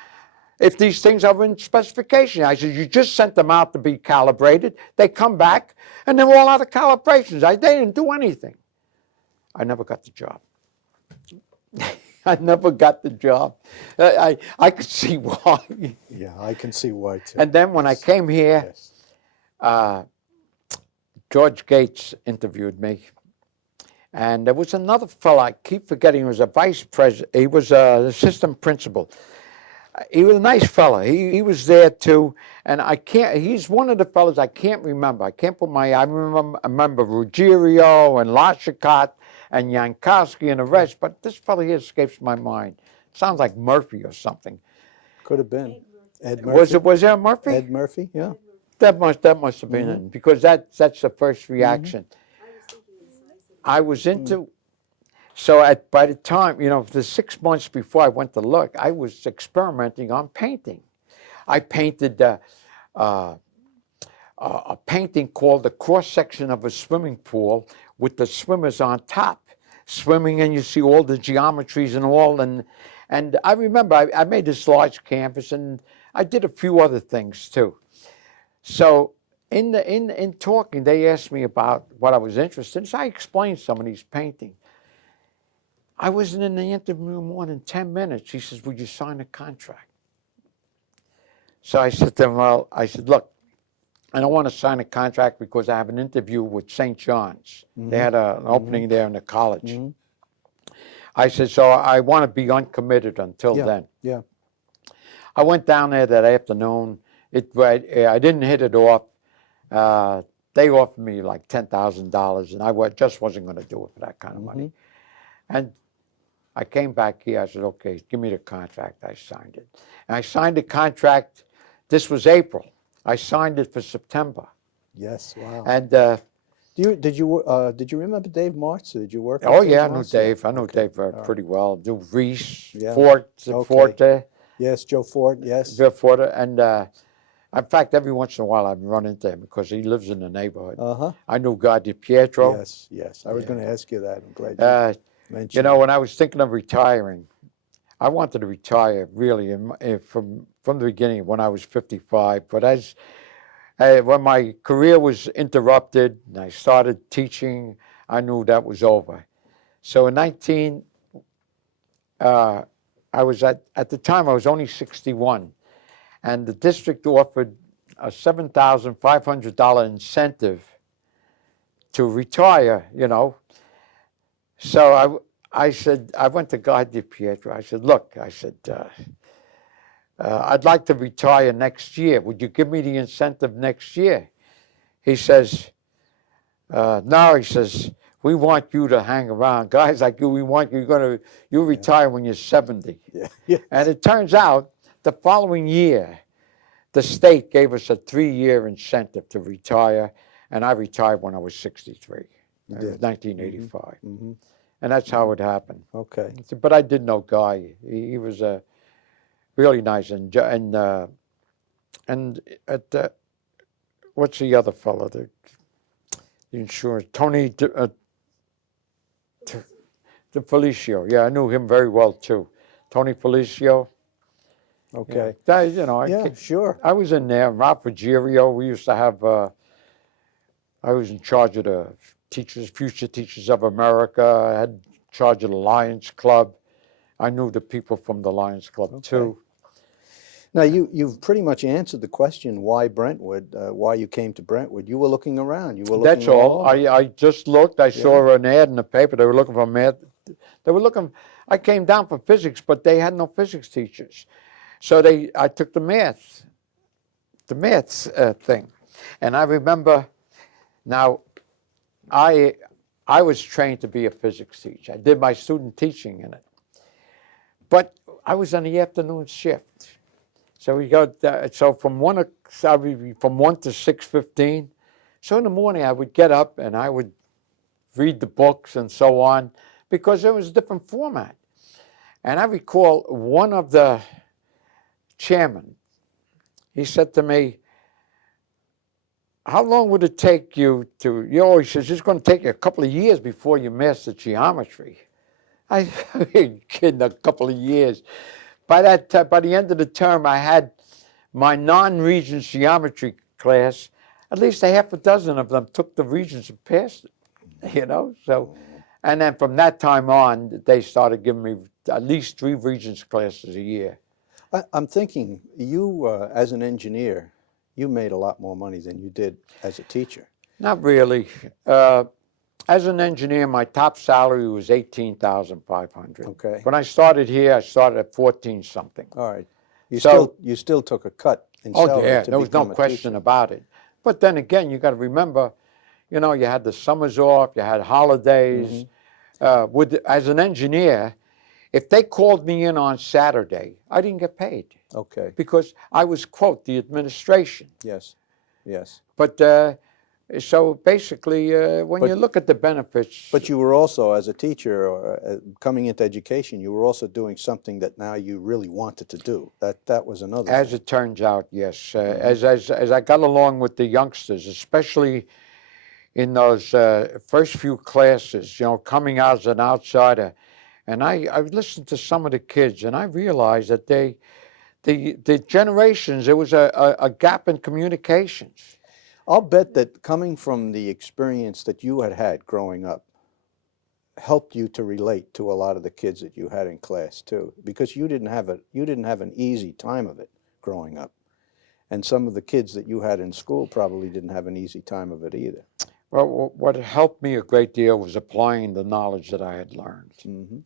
if these things are in specification? I said, you just sent them out to be calibrated. They come back, and they're all out of calibrations. They didn't do anything. I never got the job. I never got the job. I could see why. Yeah, I can see why too. And then when I came here, George Gates interviewed me. And there was another fellow, I keep forgetting, he was a vice president. He was an assistant principal. He was a nice fellow. He was there too. And he's one of the fellows I can't remember. I remember Ruggiero and Lashicott and Yankowski and the rest, but this fellow here escapes my mind. Sounds like Murphy or something. Could have been. Ed Murphy. Was there Murphy? Ed Murphy, yeah. That must have been it, because that's the first reaction. I was into, so by the time, the 6 months before I went to look, I was experimenting on painting. I painted a painting called the cross-section of a swimming pool with the swimmers on top, swimming, and you see all the geometries and all. And I remember I made this large canvas, and I did a few other things too. So in talking, they asked me about what I was interested in, so I explained some of these paintings. I wasn't in the interview more than 10 minutes. He says, would you sign a contract? So I said to him, look, I don't want to sign a contract because I have an interview with St. John's. They had an opening there in the college. I said, so I want to be uncommitted until then. Yeah. I went down there that afternoon. I didn't hit it off. They offered me like $10,000, and I just wasn't going to do it for that kind of money. And I came back here. I said, okay, give me the contract. I signed it. And I signed the contract. This was April. I signed it for September. Yes, wow. And did you remember Dave Martz? Did you work with oh Dave yeah, I knew Martz? Dave. I knew Dave pretty well. Knew Reese, Yeah. Forte. Yes, Joe Ford, yes. Joe Forte. And in fact, every once in a while I run into him because he lives in the neighborhood. I knew Guy DiPietro. Yes. I was going to ask you that. I'm glad you mentioned when I was thinking of retiring, I wanted to retire really from the beginning when I was 55. But when my career was interrupted and I started teaching, I knew that was over. So in I was at the time I was only 61, and the district offered a $7,500 incentive to retire. So I said, I went to Guy DiPietro. I said, look, I'd like to retire next year. Would you give me the incentive next year? He says, no, he says, we want you to hang around. Guys like you, we want you retire when you're 70. Yeah. And it turns out the following year, the state gave us a 3-year incentive to retire, and I retired when I was 63. It was 1985. And that's how it happened. Okay. But I did know Guy. He was really nice. And at what's the other fellow? The insurance, Tony Felicio. Yeah, I knew him very well too. Tony Felicio. Okay. Yeah. You know, Yeah, sure. I was in there. Rob Ruggiero. We used to have. I was in charge of the Future Teachers of America. I had charge of the Lions Club. I knew the people from the Lions Club too. Now, you've pretty much answered the question, why Brentwood, why you came to Brentwood. You were looking around. You were looking That's all. I just looked. I saw an ad in the paper. They were looking for math. They were looking. I came down for physics, but they had no physics teachers. So I took the maths thing. And I remember, now, I was trained to be a physics teacher. I did my student teaching in it. But I was on the afternoon shift. So we got from 1 to 6:15. So in the morning I would get up and I would read the books and so on, because it was a different format. And I recall one of the chairmen, he said to me, how long would it take you to, he says, it's going to take you a couple of years before you master geometry. I ain't kidding, a couple of years. By the end of the term, I had my non-Regents geometry class. At least a half a dozen of them took the Regents and passed it, So, and then from that time on, they started giving me at least 3 Regents classes a year. I'm thinking, you, as an engineer, you made a lot more money than you did as a teacher. Not really. As an engineer, my top salary was $18,500. Okay. When I started here, I started at 14 something. All right. You still took a cut in Oh salary yeah, to there was no become a question teacher. about it. But then again, you got to remember, you had the summers off, you had holidays. As an engineer, if they called me in on Saturday, I didn't get paid. Okay. Because I was, quote, the administration. Yes. Yes. But so basically, when you look at the benefits. But you were also, as a teacher, coming into education, you were also doing something that now you really wanted to do. That was another As thing. it turns out, yes. As I got along with the youngsters, especially in those first few classes, coming out as an outsider, and I listened to some of the kids, and I realized that the generations, there was a gap in communications. I'll bet that coming from the experience that you had growing up helped you to relate to a lot of the kids that you had in class too, because you didn't have an easy time of it growing up, and some of the kids that you had in school probably didn't have an easy time of it either. Well, what helped me a great deal was applying the knowledge that I had learned. Mm-hmm.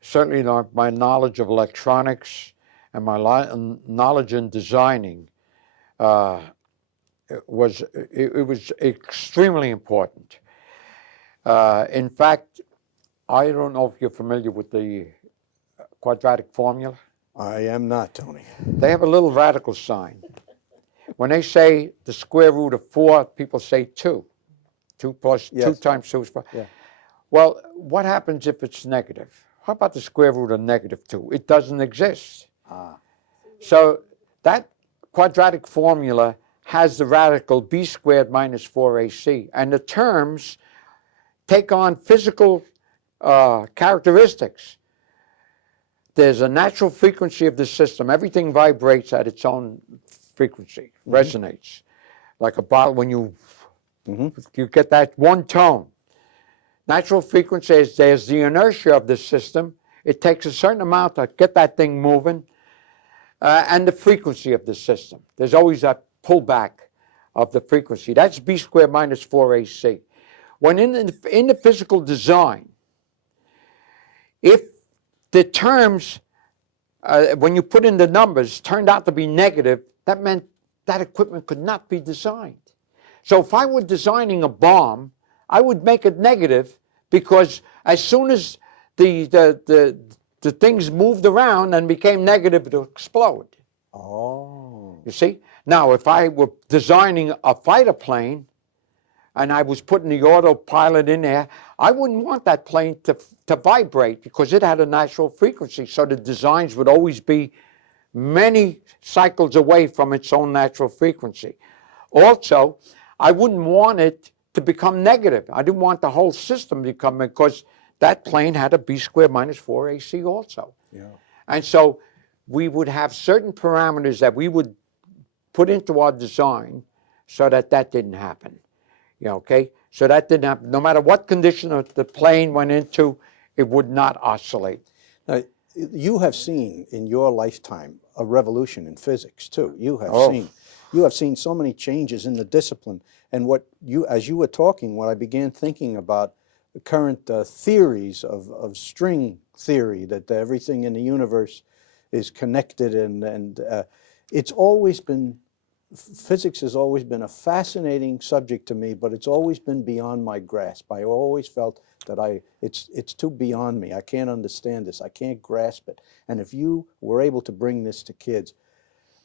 Certainly, my knowledge of electronics and my knowledge in designing it was extremely important. In fact, I don't know if you're familiar with the quadratic formula. I am not, Tony. They have a little radical sign. When they say the square root of 4, people say 2. 2 plus 2 times 2 is 4. Yeah. Well, what happens if it's negative? How about the square root of -2? It doesn't exist. So that quadratic formula has the radical b squared minus 4ac, and the terms take on physical characteristics. There's a natural frequency of the system. Everything vibrates at its own frequency, resonates. Like a bottle, when you get that one tone. Natural frequency is there's the inertia of the system. It takes a certain amount to get that thing moving, and the frequency of the system. There's always that pullback of the frequency. That's b squared minus 4ac. When in the physical design, if the terms, when you put in the numbers, turned out to be negative, that meant that equipment could not be designed. So if I were designing a bomb, I would make it negative, because as soon as the things moved around and became negative, it would explode. Oh. You see? Now, if I were designing a fighter plane, and I was putting the autopilot in there, I wouldn't want that plane to vibrate because it had a natural frequency. So the designs would always be many cycles away from its own natural frequency. Also, I wouldn't want it to become negative. I didn't want the whole system to become, because that plane had a B squared minus 4 AC also. Yeah. And so we would have certain parameters that we would put into our design so that that didn't happen. Okay? So that didn't happen. No matter what condition the plane went into, it would not oscillate. Now, you have seen in your lifetime a revolution in physics too. You have seen so many changes in the discipline. And as you were talking, when I began thinking about the current theories of string theory, that everything in the universe is connected, and it's always been, physics has always been a fascinating subject to me, but it's always been beyond my grasp. I always felt that it's too beyond me. I can't understand this. I can't grasp it. And if you were able to bring this to kids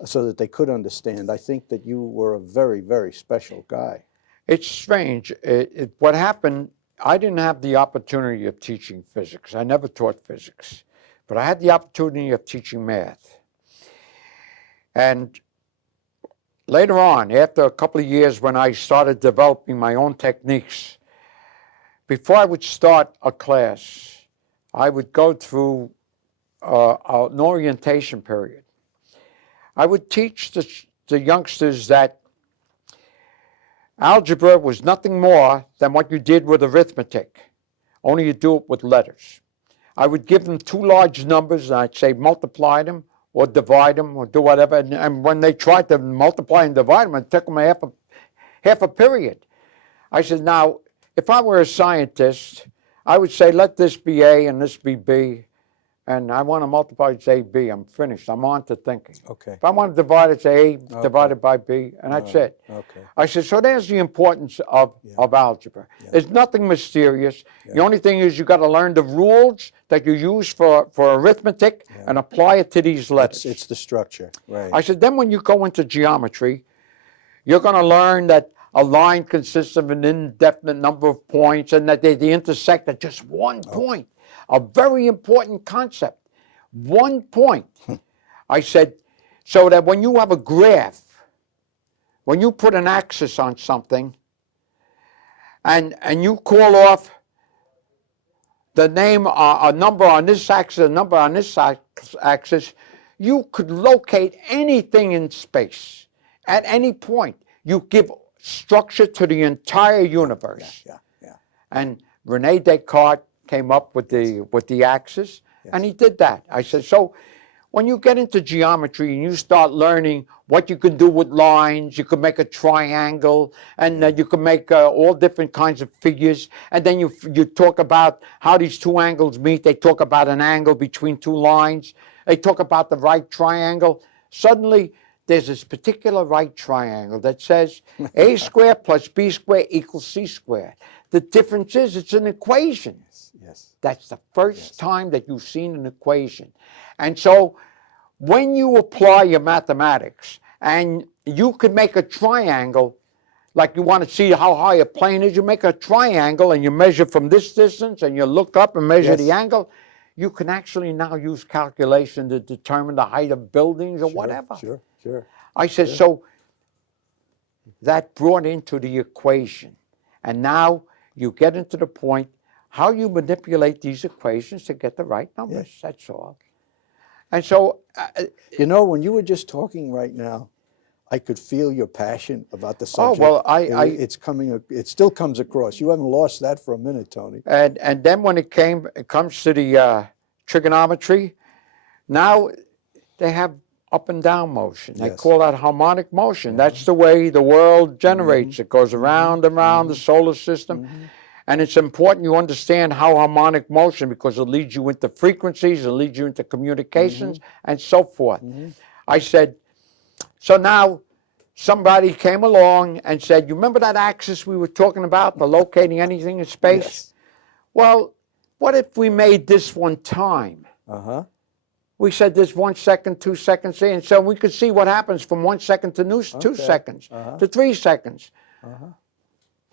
so that they could understand, I think that you were a very, very special guy. It's strange. What happened, I didn't have the opportunity of teaching physics. I never taught physics. But I had the opportunity of teaching math. And later on, after a couple of years when I started developing my own techniques, before I would start a class, I would go through an orientation period. I would teach the youngsters that algebra was nothing more than what you did with arithmetic, only you do it with letters. I would give them two large numbers, and I'd say multiply them or divide them or do whatever. And when they tried to multiply and divide them, it took them half a period. I said, now, if I were a scientist, I would say, let this be A and this be B, and I want to multiply, it's A, B. I'm finished. I'm on to thinking. Okay. If I want to divide, it's A divided by B, and that's it. Okay. I said, so there's the importance of algebra. Yeah. There's nothing mysterious. The only thing is you got to learn the rules that you use for arithmetic and apply it to these letters. It's the structure, right. I said, then when you go into geometry, you're going to learn that a line consists of an indefinite number of points and that they intersect at just one point. A very important concept. 1 point. I said, so that when you have a graph, when you put an axis on something and you call off the name, a number on this axis, a number on this axis, you could locate anything in space at any point. You give structure to the entire universe. Yeah. And Rene Descartes came up with the axis, and he did that. I said, so when you get into geometry and you start learning what you can do with lines, you can make a triangle, and you can make all different kinds of figures, and then you talk about how these two angles meet. They talk about an angle between two lines. They talk about the right triangle. Suddenly, there's this particular right triangle that says A squared plus B squared equals C squared. The difference is it's an equation. Yes. That's the first time that you've seen an equation. And so when you apply your mathematics and you could make a triangle, like you want to see how high a plane is, you make a triangle and you measure from this distance and you look up and measure the angle. You can actually now use calculation to determine the height of buildings or whatever. Sure. I said, so that brought into the equation. And now you get into the point how you manipulate these equations to get the right numbers. That's all. And so, you know, when you were just talking right now, I could feel your passion about the subject. Oh, well, it still comes across. You haven't lost that for a minute, Tony. And then when it comes to the trigonometry, now they have up and down motion. They call that harmonic motion. That's the way the world generates. It goes around and around the solar system. And it's important you understand how harmonic motion, because it leads you into frequencies, it leads you into communications, and so forth. I said, so now somebody came along and said, you remember that axis we were talking about, for locating anything in space? Yes. Well, what if we made this one time? We said there's 1 second, 2 seconds, and so we could see what happens from 1 second to 2 seconds, to 3 seconds.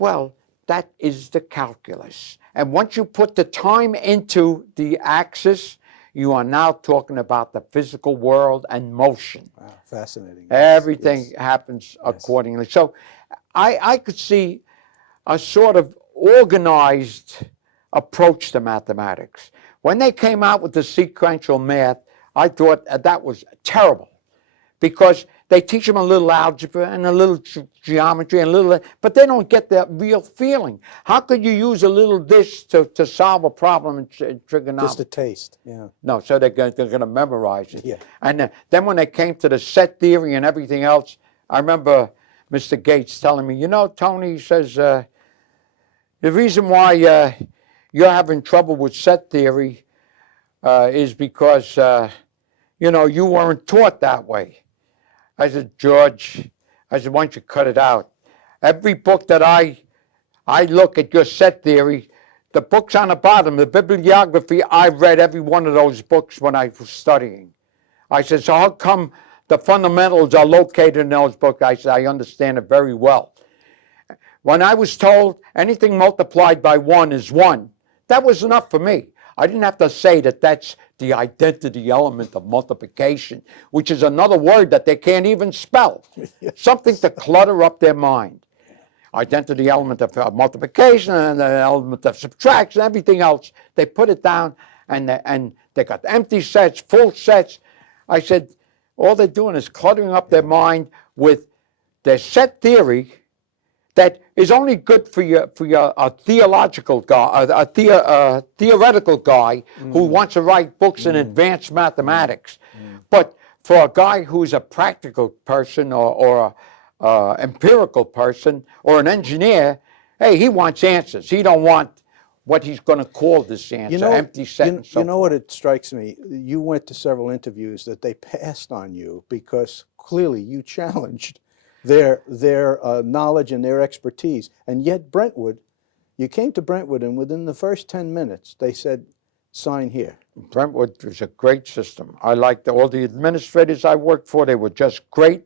Well, that is the calculus. And once you put the time into the axis, you are now talking about the physical world and motion. Wow, fascinating. Everything Yes. happens accordingly. So I could see a sort of organized approach to mathematics. When they came out with the sequential math, I thought that was terrible, because they teach them a little algebra and a little geometry and a little, but they don't get that real feeling. How could you use a little this to solve a problem in trigonometry? Just a taste, yeah. No, so they're going to memorize it. Yeah. And then when they came to the set theory and everything else, I remember Mr. Gates telling me, you know, Tony, he says, the reason why you're having trouble with set theory is because, you know, you weren't taught that way. I said, George, I said, why don't you cut it out? Every book that I look at your set theory, the books on the bottom, the bibliography, I've read every one of those books when I was studying. I said, so how come the fundamentals are located in those books? I said, I understand it very well. When I was told anything multiplied by 1 is 1, that was enough for me. I didn't have to say that that's the identity element of multiplication, which is another word that they can't even spell. Something to clutter up their mind. Identity element of multiplication and the element of subtraction, everything else. They put it down, and they got empty sets, full sets. I said, all they're doing is cluttering up their mind with their set theory that is only good for a theological guy, a theoretical guy who wants to write books in advanced mathematics. But for a guy who's a practical person or empirical person or an engineer, hey, he wants answers. He don't want what he's going to call this answer, empty set and so You know forth. what it strikes me? You went to several interviews that they passed on you because clearly you challenged their knowledge and their expertise. And yet Brentwood, you came to Brentwood, and within the first 10 minutes, they said, sign here. Brentwood was a great system. I liked all the administrators I worked for. They were just great.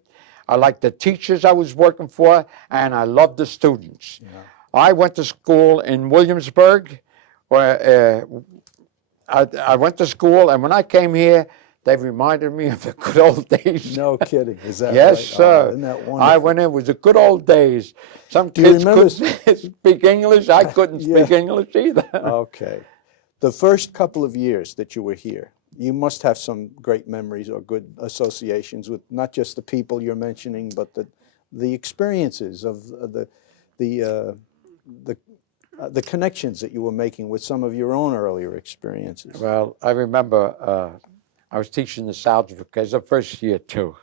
I liked the teachers I was working for, and I loved the students. Yeah. I went to school in Williamsburg. Where, I went to school, and when I came here, they reminded me of the good old days. No kidding. Is that yes, right? sir. Oh, isn't that wonderful? I went in. It was the good old days. Some kids couldn't speak English. I couldn't speak English either. Okay. The first couple of years that you were here, you must have some great memories or good associations with not just the people you're mentioning, but the experiences of the connections that you were making with some of your own earlier experiences. Well, I remember I was teaching this algebra class the first year too.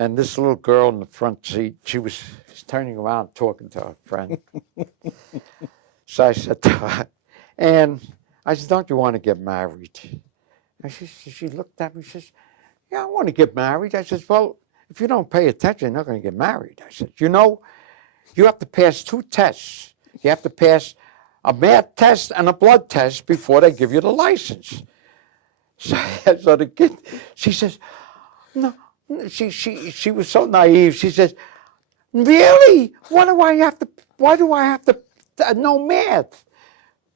And this little girl in the front seat, she was turning around talking to her friend. So I said to her, and I said, don't you want to get married? And she looked at me, she says, yeah, I want to get married. I said, well, if you don't pay attention, you're not going to get married. I said, you know, you have to pass 2 tests. You have to pass a math test and a blood test before they give you the license. So the kid, she says, no, she was so naive. She says, really? Why do I have to know math?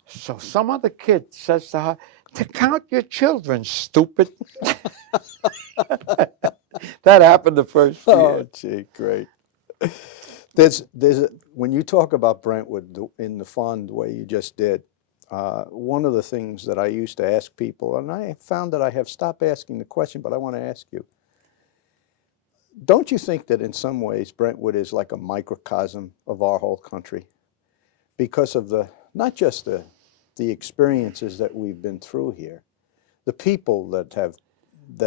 So some other kid says to her, to count your children, stupid. That happened the first year. Oh, gee, great. When you talk about Brentwood in the fond way you just did, one of the things that I used to ask people, and I found that I have stopped asking the question, but I want to ask you, don't you think that in some ways Brentwood is like a microcosm of our whole country? Because of not just the experiences that we've been through here, the people that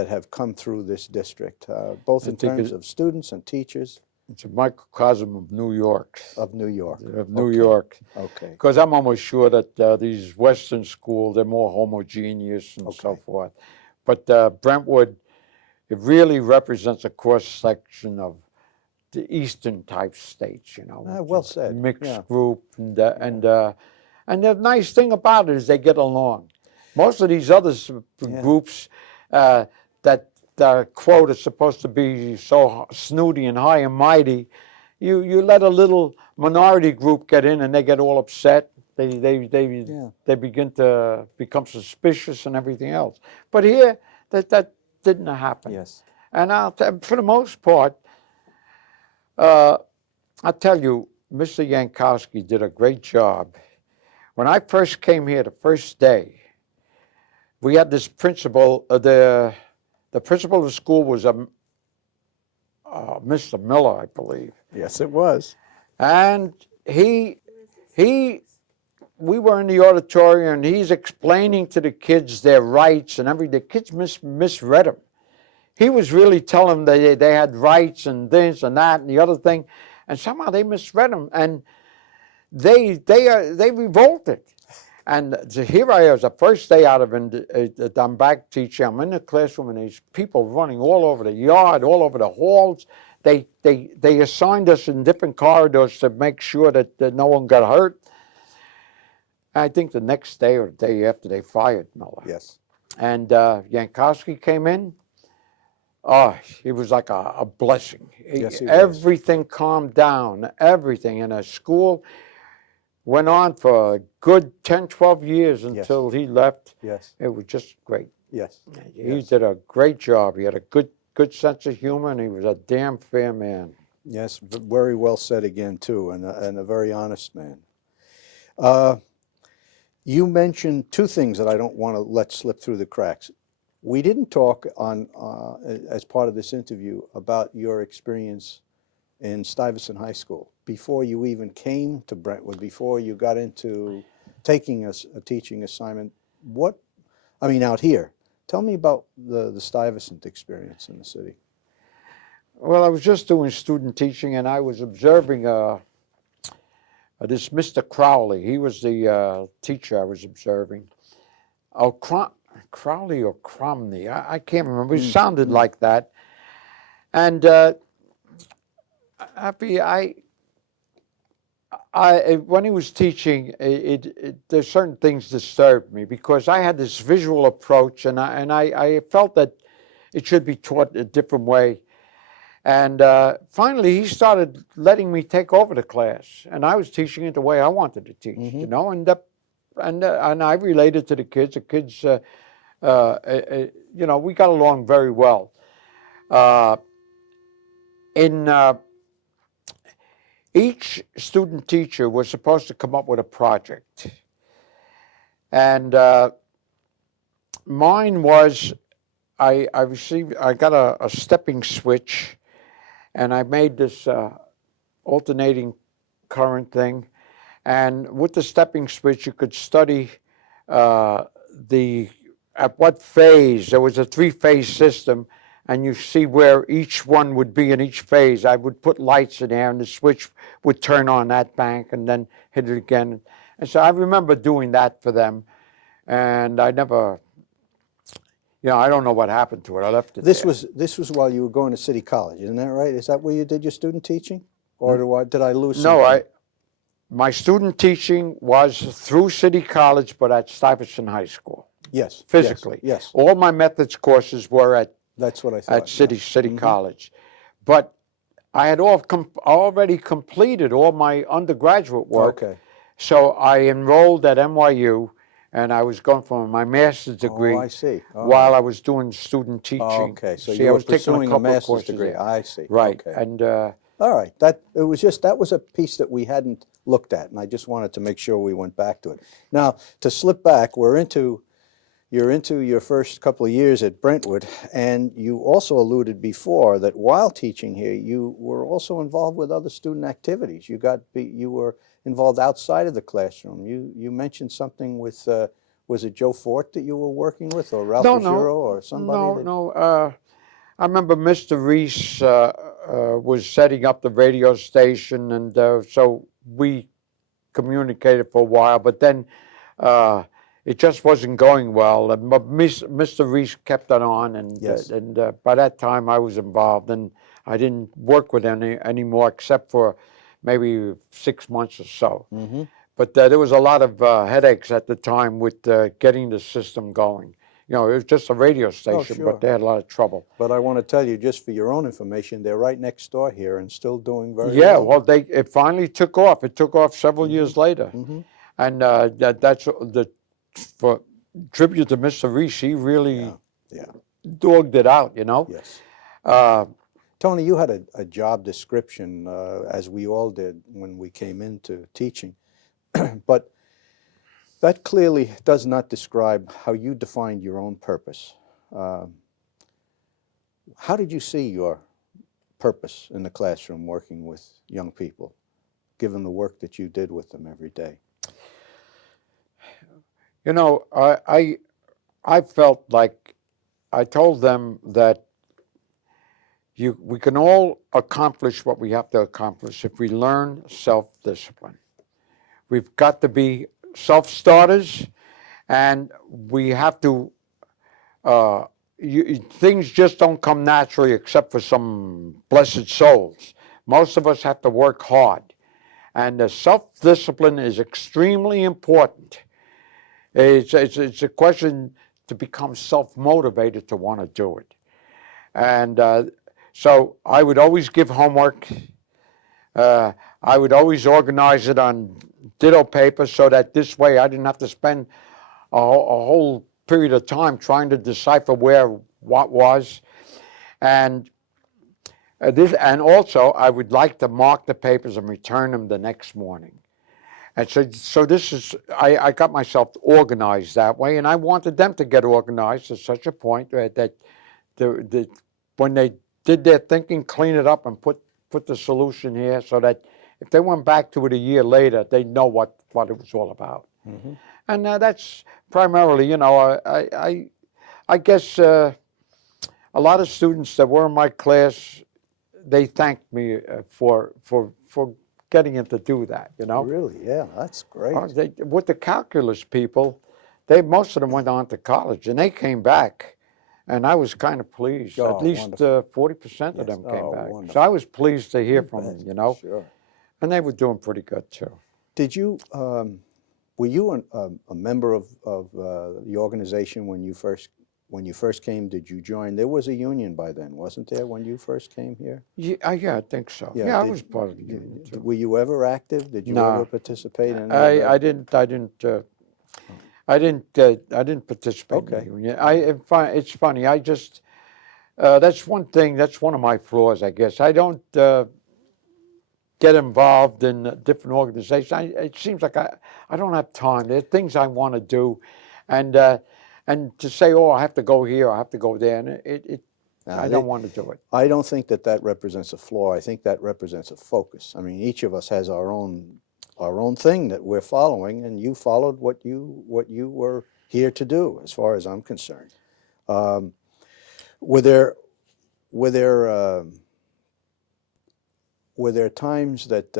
have come through this district, both in terms of students and teachers. It's a microcosm of New York. Of New York. Of New York. Okay. Because I'm almost sure that these Western schools, they're more homogeneous and so forth. But Brentwood, it really represents a cross-section of the Eastern type states, you know. Well said. Mixed group. And the nice thing about it is they get along. Most of these other groups that quote is supposed to be so snooty and high and mighty, you let a little minority group get in and they get all upset. Yeah. They begin to become suspicious and everything else. But here, that didn't happen. Yes. And for the most part, I tell you, Mr. Yankowski did a great job. When I first came here the first day, we had this principal. The principal of the school was Mr. Miller, I believe. Yes, it was. And we were in the auditorium, and he's explaining to the kids their rights and everything. The kids misread him. He was really telling them they had rights and this and that and the other thing, and somehow they misread him, and they revolted. And so here I was, the first day out of it, I'm back teaching. I'm in the classroom, and these people running all over the yard, all over the halls. They assigned us in different corridors to make sure that no one got hurt. I think the next day or the day after, they fired Miller. Yes. And Yankowski came in. Oh, he was like a blessing. Yes, he was. Everything calmed down, everything. And the school went on for a good 10, 12 years until he left. Yes. It was just great. Yes. He did a great job. He had a good sense of humor, and he was a damn fair man. Yes, very well said again, too, and a very honest man. You mentioned two things that I don't want to let slip through the cracks. We didn't talk on as part of this interview about your experience in Stuyvesant High School before you even came to Brentwood, before you got into taking a teaching assignment. Out here. Tell me about the Stuyvesant experience in the city. Well, I was just doing student teaching, and I was observing this Mr. Crowley. He was the teacher I was observing. Oh, Crowley or Cromney, I can't remember. It sounded like that. And when he was teaching, there's certain things disturbed me because I had this visual approach, and I felt that it should be taught a different way. And finally, he started letting me take over the class, and I was teaching it the way I wanted to teach, you know. And I related to the kids. The kids, we got along very well. Each student teacher was supposed to come up with a project, and mine was I got a stepping switch, and I made this alternating current thing, and with the stepping switch you could study at what phase. There was a 3-phase system, and you see where each one would be in each phase. I would put lights in there, and the switch would turn on that bank and then hit it again. And so I remember doing that for them, and I never, I don't know what happened to it. I left it This there. was while you were going to City College, isn't that right? Is that where you did your student teaching? Or did I lose something? No, my student teaching was through City College, but at Stuyvesant High School. Yes. Physically. Yes. All my methods courses were at That's what I thought. at City College. But I had already completed all my undergraduate work. Okay. So I enrolled at NYU, and I was going for my master's degree. Oh, I see. While I was doing student teaching. Oh, okay, so See, you I were was taking pursuing a couple of master's courses degree. there. I see. Right. Okay. And all right. That was a piece that we hadn't looked at, and I just wanted to make sure we went back to it. Now, to slip back, you're into your first couple of years at Brentwood, and you also alluded before that while teaching here, you were also involved with other student activities. You were involved outside of the classroom. You mentioned something with, was it Joe Fort that you were working with, or Ralph Ruggiero, or somebody? No. I remember Mr. Reese was setting up the radio station, and so we communicated for a while, but then it just wasn't going well. But Mr. Reese kept it on, and Yes. and by that time I was involved, and I didn't work with anymore except for maybe 6 months or so. Mm-hmm. But there was a lot of headaches at the time with getting the system going, you know, it was just a radio station, sure. but they had a lot of trouble. But I want to tell you, just for your own information, they're right next door here and still doing very Yeah, well. well, it finally took off. It took off several years later, and that's the for tribute to Mr. Reese. He really Yeah. dogged it out, you know. Yes. Uh, Tony, you had a job description, as we all did when we came into teaching, but that clearly does not describe how you defined your own purpose. How did you see your purpose in the classroom working with young people, given the work that you did with them every day? You know, I felt like I told them that we can all accomplish what we have to accomplish if we learn self-discipline. We've got to be self-starters, and we have to, things just don't come naturally except for some blessed souls. Most of us have to work hard, and self-discipline is extremely important. It's a question to become self-motivated to want to do it. And so I would always give homework. I would always organize it on ditto paper so that this way I didn't have to spend a whole period of time trying to decipher where what was. And also I would like to mark the papers and return them the next morning. And so this is, I got myself organized that way, and I wanted them to get organized to such a point that when they did their thinking, clean it up and put the solution here so that if they went back to it a year later, they'd know what it was all about. And that's primarily, you know, I guess a lot of students that were in my class, they thanked me for getting him to do that, you know. Really? Yeah, that's great. With the calculus people, most of them went on to college, and they came back, and I was kind of pleased. Oh, At least 40% of them came back. Wonderful. So I was pleased to hear from them, you know. Sure. And they were doing pretty good too. Did you, were you a member of the organization when you first came? Did you join? There was a union by then, wasn't there, when you first came here? Yeah, I think so. Yeah, I was part of the union too. Were you ever active? Did you No. ever participate in? I didn't participate in the union. It's funny. I just that's one thing. That's one of my flaws, I guess. I don't get involved in different organizations. It seems like I don't have time. There are things I want to do, and to say, oh, I have to go here, I have to go there, and I don't want to do it. I don't think that represents a flaw. I think that represents a focus. I mean, each of us has our own thing that we're following, and you followed what you were here to do, as far as I'm concerned. Were there times that,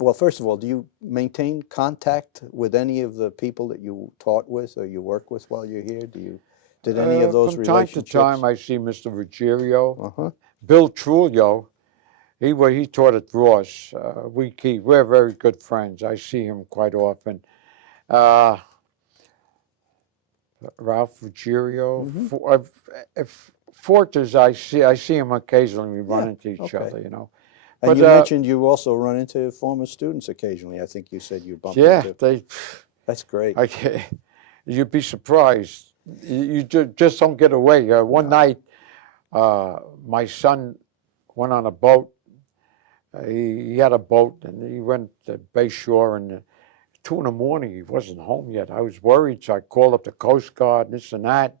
well, first of all, do you maintain contact with any of the people that you taught with or you work with while you're here? Did any of those relationships? From time to time, I see Mr. Ruggiero. Bill Trulio, he taught at Ross. We're very good friends. I see him quite often. Ralph Ruggiero. Fortes, I see him occasionally. We run into each other, you know. And you mentioned you also run into former students occasionally. I think you said you bumped into. Yeah, that's great. You'd be surprised. You just don't get away. One night, my son went on a boat. He had a boat, and he went to Bay Shore, and 2 in the morning, he wasn't home yet. I was worried, so I called up the Coast Guard, this and that.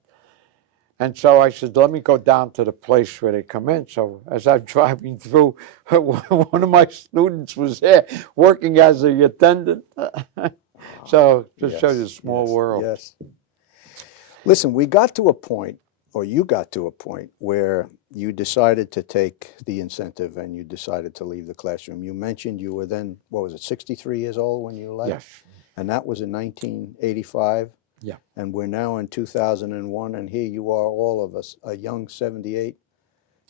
And so I said, let me go down to the place where they come in. So as I'm driving through, one of my students was there working as a attendant. So just shows you a small world. Yes. Listen, we got to a point, or you got to a point, where you decided to take the incentive and you decided to leave the classroom. You mentioned you were then, what was it, 63 years old when you left? Yes. And that was in 1985? Yeah. And we're now in 2001, and here you are, all of us, a young 78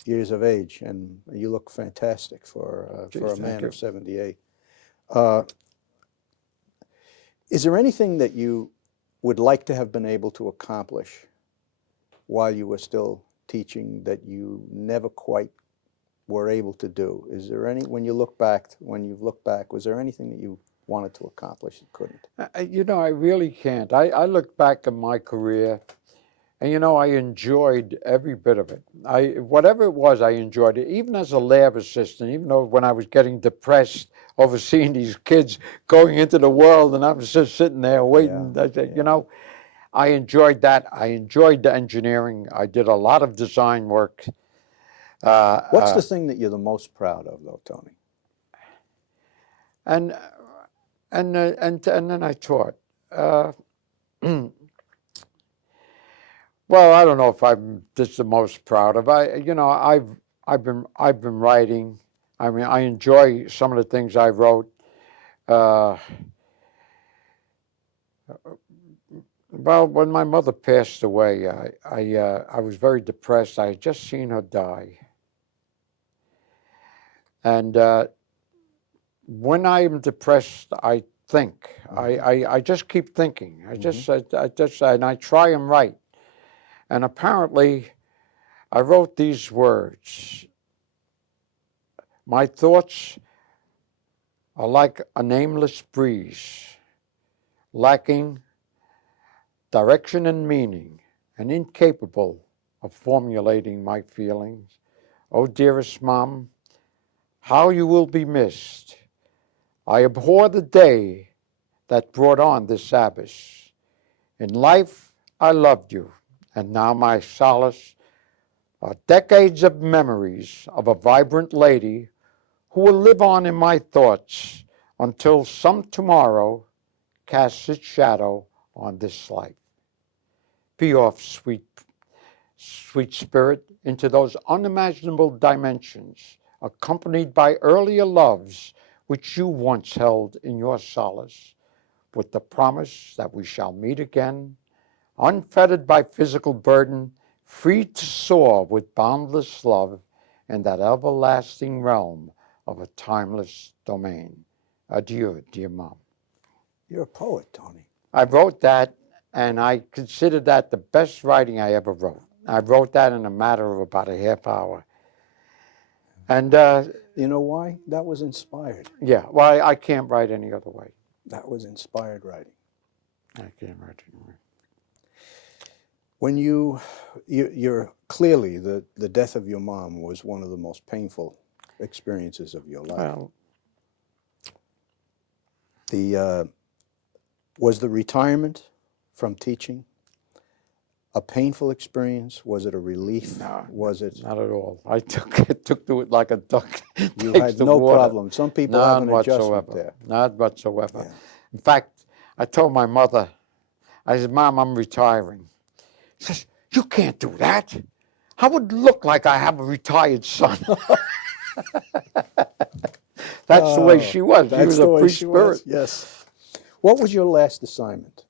years of age, and you look fantastic for a man of 78. Is there anything that you would like to have been able to accomplish while you were still teaching that you never quite were able to do? Is there any, when you've looked back, was there anything that you wanted to accomplish that couldn't? You know, I really can't. I look back at my career, and you know, I enjoyed every bit of it. Whatever it was, I enjoyed it. Even as a lab assistant, even though when I was getting depressed over seeing these kids going into the world, and I was just sitting there waiting. You know, I enjoyed that. I enjoyed the engineering. I did a lot of design work. What's the thing that you're the most proud of, though, Tony? And then I taught. Well, I don't know if I'm just the most proud of. You know, I've been writing. I mean, I enjoy some of the things I wrote. Well, when my mother passed away, I was very depressed. I had just seen her die, and when I'm depressed, I think. I just keep thinking. I just and I try and write. And apparently, I wrote these words. My thoughts are like a nameless breeze, lacking direction and meaning, and incapable of formulating my feelings. Oh, dearest Mom, how you will be missed. I abhor the day that brought on this abyss. In life, I loved you, and now my solace are decades of memories of a vibrant lady who will live on in my thoughts until some tomorrow casts its shadow on this life. Be off, sweet spirit, into those unimaginable dimensions, accompanied by earlier loves which you once held in your solace, with the promise that we shall meet again, unfettered by physical burden, free to soar with boundless love in that everlasting realm of a timeless domain. Adieu, dear Mom. You're a poet, Tony. I wrote that, and I consider that the best writing I ever wrote. I wrote that in a matter of about a half hour. And you know why? That was inspired. yeah, well, I can't write any other way. That was inspired writing. I can't write any other way. When you're clearly, the death of your mom was one of the most painful experiences of your life. Well, Was the retirement from teaching a painful experience? Was it a relief? No, was it? not at all. I took to it like a duck. You takes had the no water. problem. Some people have None an adjustment whatsoever. there. Not whatsoever. Yeah. In fact, I told my mother, I said, Mom, I'm retiring. She says, you can't do that. I would look like I have a retired son. That's the way she was. She was a free spirit. Yes. What was your last assignment?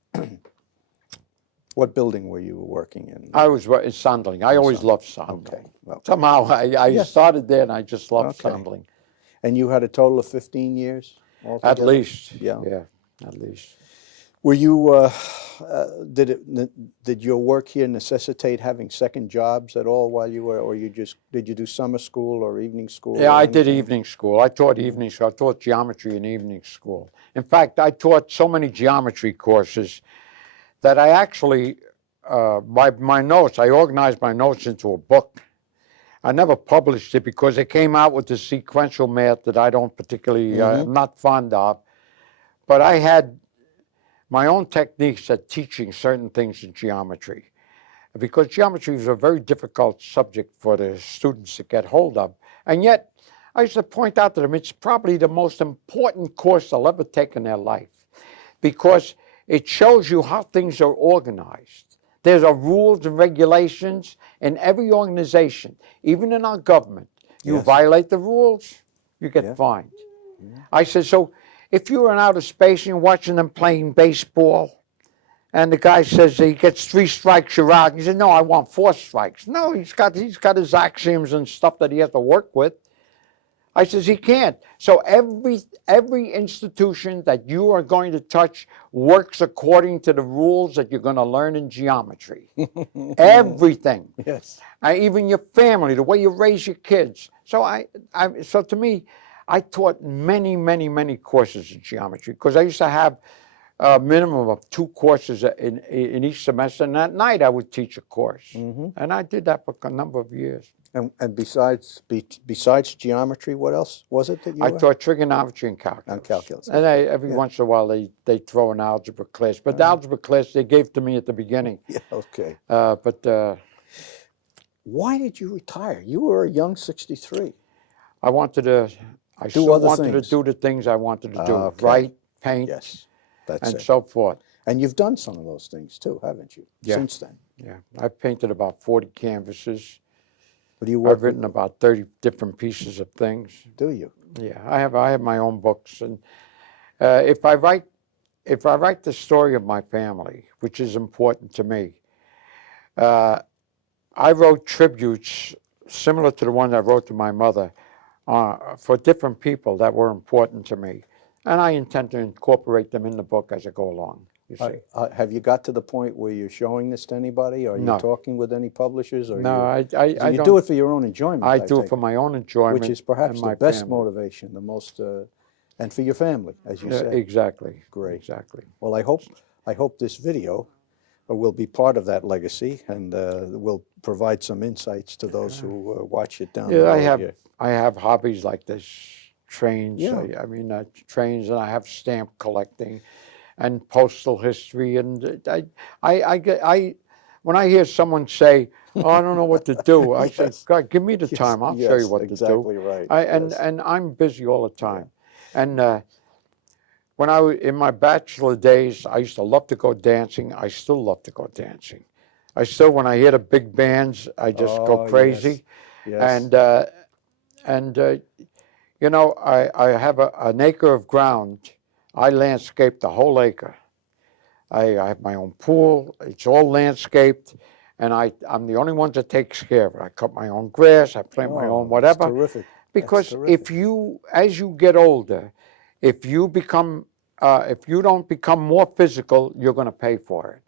What building were you working in? I was in Sandling. I always loved Sandling. Okay. Well, Somehow I Yes. started there and I just loved Okay. Sandling. and you had a total of 15 years altogether? At least. Yeah. Yeah, at least. Were you, did your work here necessitate having second jobs at all while you were, or did you do summer school or evening school? Yeah, or I did anything? evening school. I taught evening school. I taught geometry in evening school. In fact, I taught so many geometry courses that I actually, my notes, I organized my notes into a book. I never published it because it came out with the sequential math that I don't particularly, I'm not fond of. But I had my own techniques at teaching certain things in geometry, because geometry is a very difficult subject for the students to get hold of. And yet, I used to point out to them, it's probably the most important course they'll ever take in their life, because it shows you how things are organized. There's rules and regulations in every organization, even in our government. You Yes. violate the rules, you get Yeah. fined. I said, so if you're in outer space and you're watching them playing baseball, and the guy says he gets 3 strikes, you're out. He said, no, I want 4 strikes. No, he's got his axioms and stuff that he has to work with. I says, he can't. So every institution that you are going to touch works according to the rules that you're going to learn in geometry. Everything. Yes. Even your family, the way you raise your kids. So so to me, I taught many, many, many courses in geometry because I used to have a minimum of 2 courses in each semester, and at night I would teach a course. And I did that for a number of years. And besides geometry, what else was it that you I taught trigonometry and calculus. And calculus. And every once in a while they throw an algebra class. But the algebra class they gave to me at the beginning. Yeah, okay. Why did you retire? You were a young 63. I wanted to, I Do still other wanted things. to do the things I wanted to do. Okay. Write, paint, Yes, that's and it. so forth. And you've done some of those things too, haven't you? Yeah. Since then. Yeah, I've painted about 40 canvases. But do you work I've written about 30 different pieces of things. Do you? Yeah, I have my own books, and if I write the story of my family, which is important to me, I wrote tributes similar to the one I wrote to my mother for different people that were important to me, and I intend to incorporate them in the book as I go along. You see. Have you got to the point where you're showing this to anybody? Are No. you talking with any publishers? Or No, I you don't. do it for your own enjoyment. I I do it take for my own enjoyment, which is perhaps and the my best family. motivation, the most, and for your family, as you say. Exactly. Great. Exactly. Well, I hope this video will be part of that legacy and will provide some insights to those who watch it down the road. Yeah, I have hobbies like this, trains. Yeah. I mean, trains, and I have stamp collecting, and postal history, and when I hear someone say, "Oh, I don't know what to do," I say, "God, give me the time. I'll show you what to do." Exactly right. And I'm busy all the time, and when I was in my bachelor days, I used to love to go dancing. I still love to go dancing. When I hear the big bands, I just go crazy. Yes. And you know, I have an acre of ground. I landscape the whole acre. I have my own pool. It's all landscaped, and I'm the only one that takes care of it. I cut my own grass. I plant my own whatever. That's terrific. Because That's terrific. as you get older, if you don't become more physical, you're going to pay for it.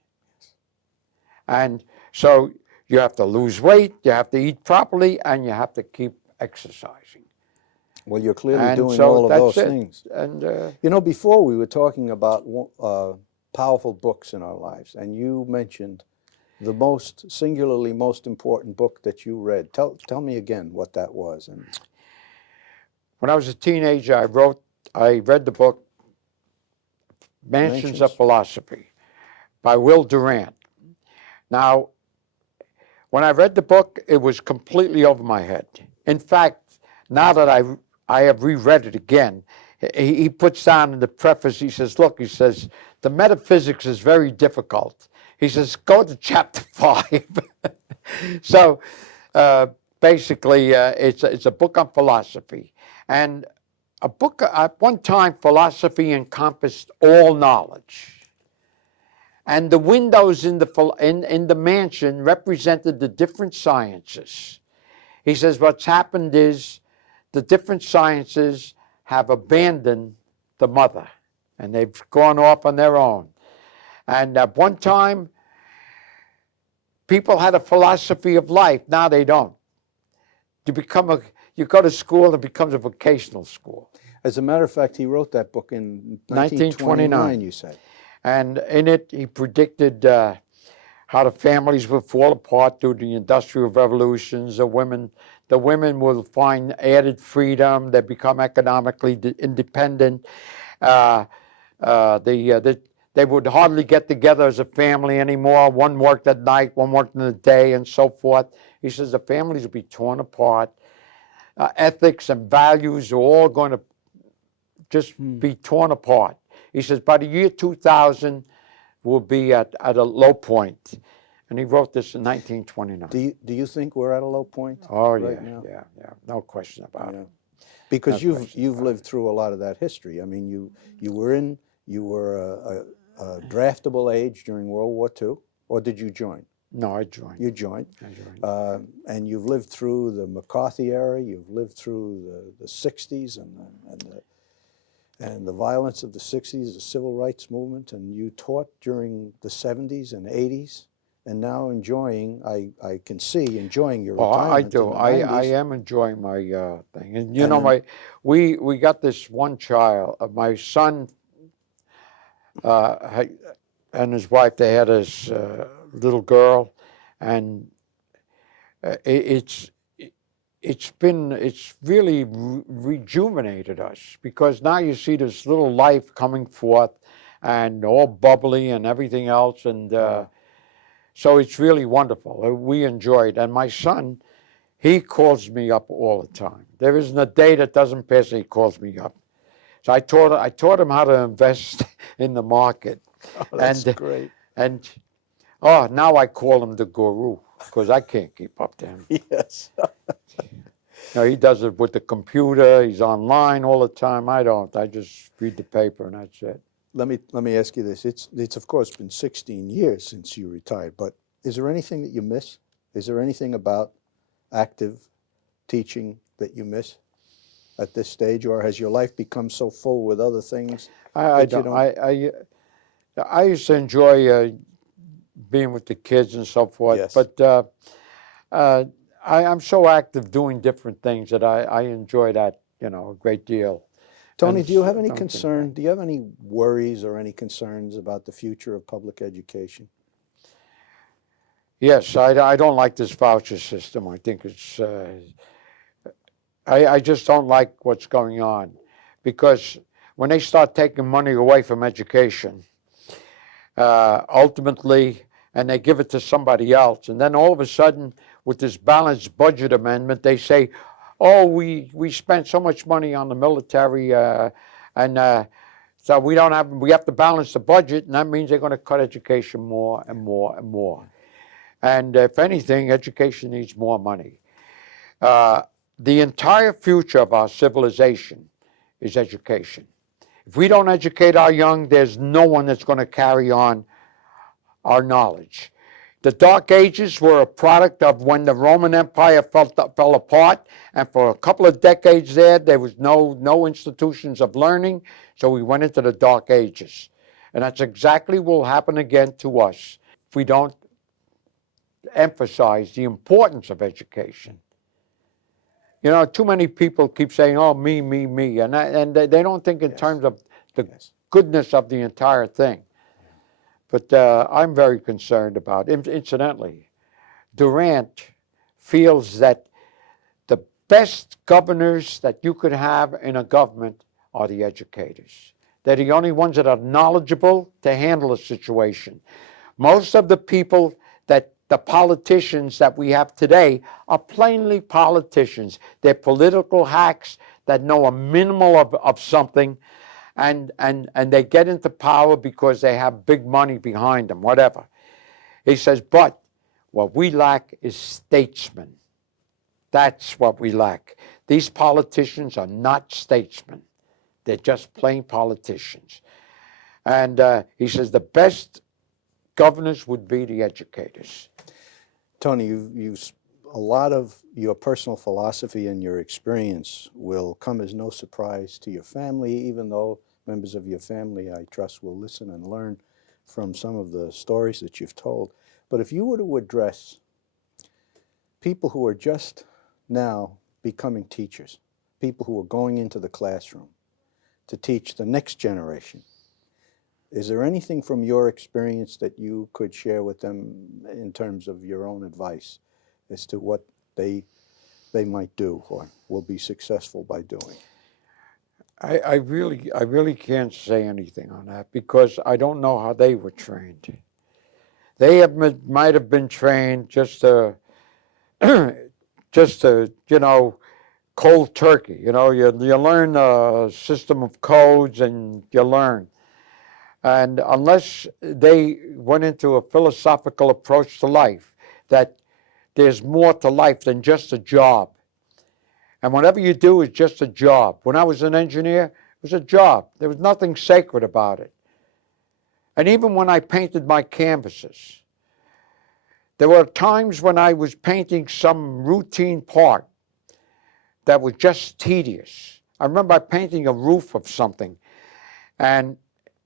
And so you have to lose weight, you have to eat properly, and you have to keep exercising. Well, you're clearly And doing so all of that's those it. things. And You know, before we were talking about powerful books in our lives, and you mentioned the singularly most important book that you read. Tell me again what that was. And when I was a teenager, I read the book Mansions of Philosophy by Will Durant. Now, when I read the book, it was completely over my head. In fact, now that I have reread it again, he puts down in the preface, he says, look, he says, the metaphysics is very difficult. He says, go to chapter 5. So basically, it's a book on philosophy. And a book, at one time, philosophy encompassed all knowledge. And the windows in the mansion represented the different sciences. He says what's happened is the different sciences have abandoned the mother, and they've gone off on their own. And at one time, people had a philosophy of life. Now they don't. You go to school and it becomes a vocational school. As a matter of fact, he wrote that book in 1929, you said. And in it, he predicted how the families would fall apart through the Industrial Revolutions. The women will find added freedom. They become economically independent. They would hardly get together as a family anymore. One worked at night, one worked in the day, and so forth. He says the families will be torn apart. Ethics and values are all going to just be torn apart. He says by the year 2000, we'll be at a low point. And he wrote this in 1929. Do you think we're at a low point? Oh, right now? Yeah. No question about it. Because you've lived through a lot of that history. I mean, you were a draftable age during World War II, or did you join? No, I joined. You joined. I joined. And you've lived through the McCarthy era, you've lived through the 60s and the violence of the 60s, the civil rights movement, and you taught during the 70s and 80s, and now enjoying, I can see, enjoying your retirement I do. in the I 90s. am enjoying my thing. And And then- we got this one child. My son and his wife, they had this little girl, and it's really rejuvenated us, because now you see this little life coming forth and all bubbly and everything else, and so it's really wonderful. We enjoy it. And my son, he calls me up all the time. There isn't a day that doesn't pass that he calls me up. So I taught him how to invest in the market. Oh, that's and great. and now I call him the guru, because I can't keep up to him. Yes. He does it with the computer. He's online all the time. I don't. I just read the paper and that's it. Let me ask you this. It's of course been 16 years since you retired, but is there anything that you miss? Is there anything about active teaching that you miss at this stage, or has your life become so full with other things? I that you don't. I used to enjoy being with the kids and so forth, Yes. but I'm so active doing different things that I enjoy that, a great deal. Tony, And do you have any don't think concern? Do you have any worries or any concerns about the future of public education? Yes, I don't like this voucher system. I think it's, I just don't like what's going on, because when they start taking money away from education, ultimately, and they give it to somebody else, and then all of a sudden, with this balanced budget amendment, they say, oh, we spent so much money on the military, and so we have to balance the budget, and that means they're going to cut education more and more and more. And if anything, education needs more money. The entire future of our civilization is education. If we don't educate our young, there's no one that's going to carry on our knowledge. The Dark Ages were a product of when the Roman Empire fell apart, and for a couple of decades there was no institutions of learning, so we went into the Dark Ages. And that's exactly what will happen again to us if we don't emphasize the importance of education. Too many people keep saying, oh, me, and they don't think in terms of the goodness of the entire thing. But I'm very concerned about it. Incidentally, Durant feels that the best governors that you could have in a government are the educators. They're the only ones that are knowledgeable to handle a situation. Most of the people the politicians that we have today are plainly politicians. They're political hacks that know a minimal of something, and they get into power because they have big money behind them, whatever. He says, but what we lack is statesmen. That's what we lack. These politicians are not statesmen. They're just plain politicians. And he says the best governors would be the educators. Tony, a lot of your personal philosophy and your experience will come as no surprise to your family, even though members of your family, I trust, will listen and learn from some of the stories that you've told. But if you were to address people who are just now becoming teachers, people who are going into the classroom to teach the next generation, is there anything from your experience that you could share with them in terms of your own advice as to what they might do or will be successful by doing? I really can't say anything on that, because I don't know how they were trained. They might have been trained just to cold turkey. You learn a system of codes and you learn. And unless they went into a philosophical approach to life, that there's more to life than just a job. And whatever you do is just a job. When I was an engineer, it was a job. There was nothing sacred about it. And even when I painted my canvases, There were times when I was painting some routine part that was just tedious. I remember painting a roof of something, and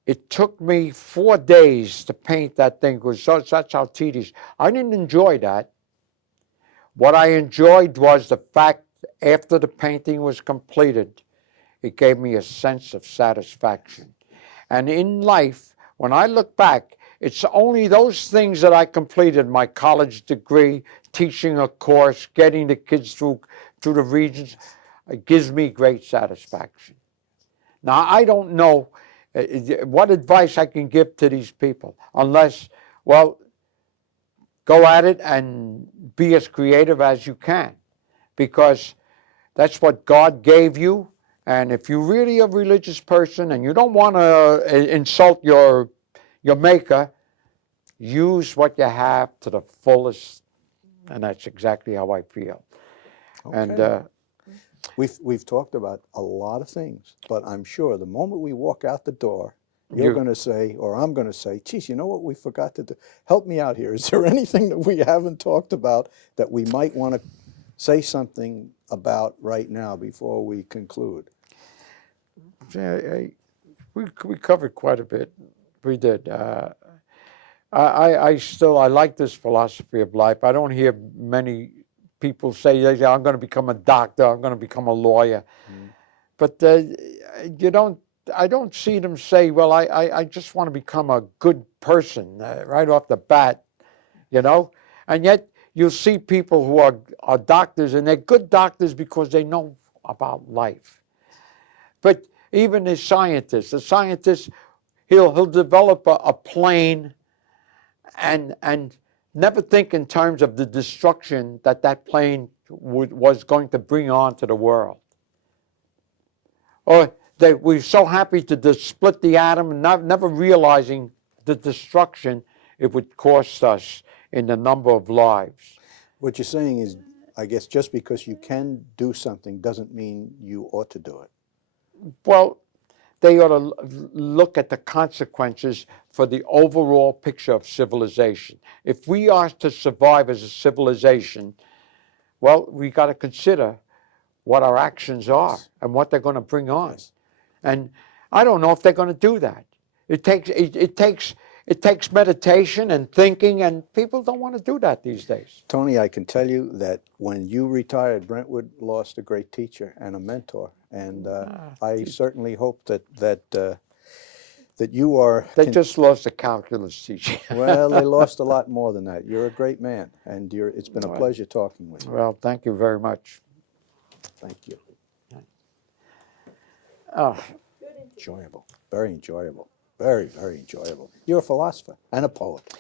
it took me 4 days to paint that thing because that's how tedious. I didn't enjoy that. What I enjoyed was the fact after the painting was completed, it gave me a sense of satisfaction. And in life, when I look back, it's only those things that I completed, my college degree, teaching a course, getting the kids through the regions, it gives me great satisfaction. Now, I don't know what advice I can give to these people, unless, well, go at it and be as creative as you can, because that's what God gave you. And if you're really a religious person and you don't want to insult your maker, use what you have to the fullest. And that's exactly how I feel. Okay. And we've talked about a lot of things, but I'm sure the moment we walk out the door, you're going to say, or I'm going to say, geez, you know what we forgot to do? Help me out here. Is there anything that we haven't talked about that we might want to say something about right now before we conclude? we covered quite a bit. We did. I like this philosophy of life. I don't hear many people say, I'm going to become a doctor, I'm going to become a lawyer. But I don't see them say, well, I just want to become a good person right off the bat, And yet you'll see people who are doctors, and they're good doctors because they know about life. But even the scientist, he'll develop a plane and never think in terms of the destruction that plane was going to bring onto the world. Or we're so happy to split the atom and never realizing the destruction it would cost us in the number of lives. What you're saying is, I guess, just because you can do something doesn't mean you ought to do it. Well, they ought to look at the consequences for the overall picture of civilization. If we are to survive as a civilization, well, we got to consider what our actions are and what they're going to bring on. Yes. And I don't know if they're going to do that. It takes meditation and thinking, and people don't want to do that these days. Tony, I can tell you that when you retired, Brentwood lost a great teacher and a mentor, and I certainly hope that you are. They just lost a calculus teacher. Well, they lost a lot more than that. You're a great man, and it's been a pleasure talking with you. Well, thank you very much. Thank you. Oh. Enjoyable, very enjoyable, very, very enjoyable. You're a philosopher and a poet.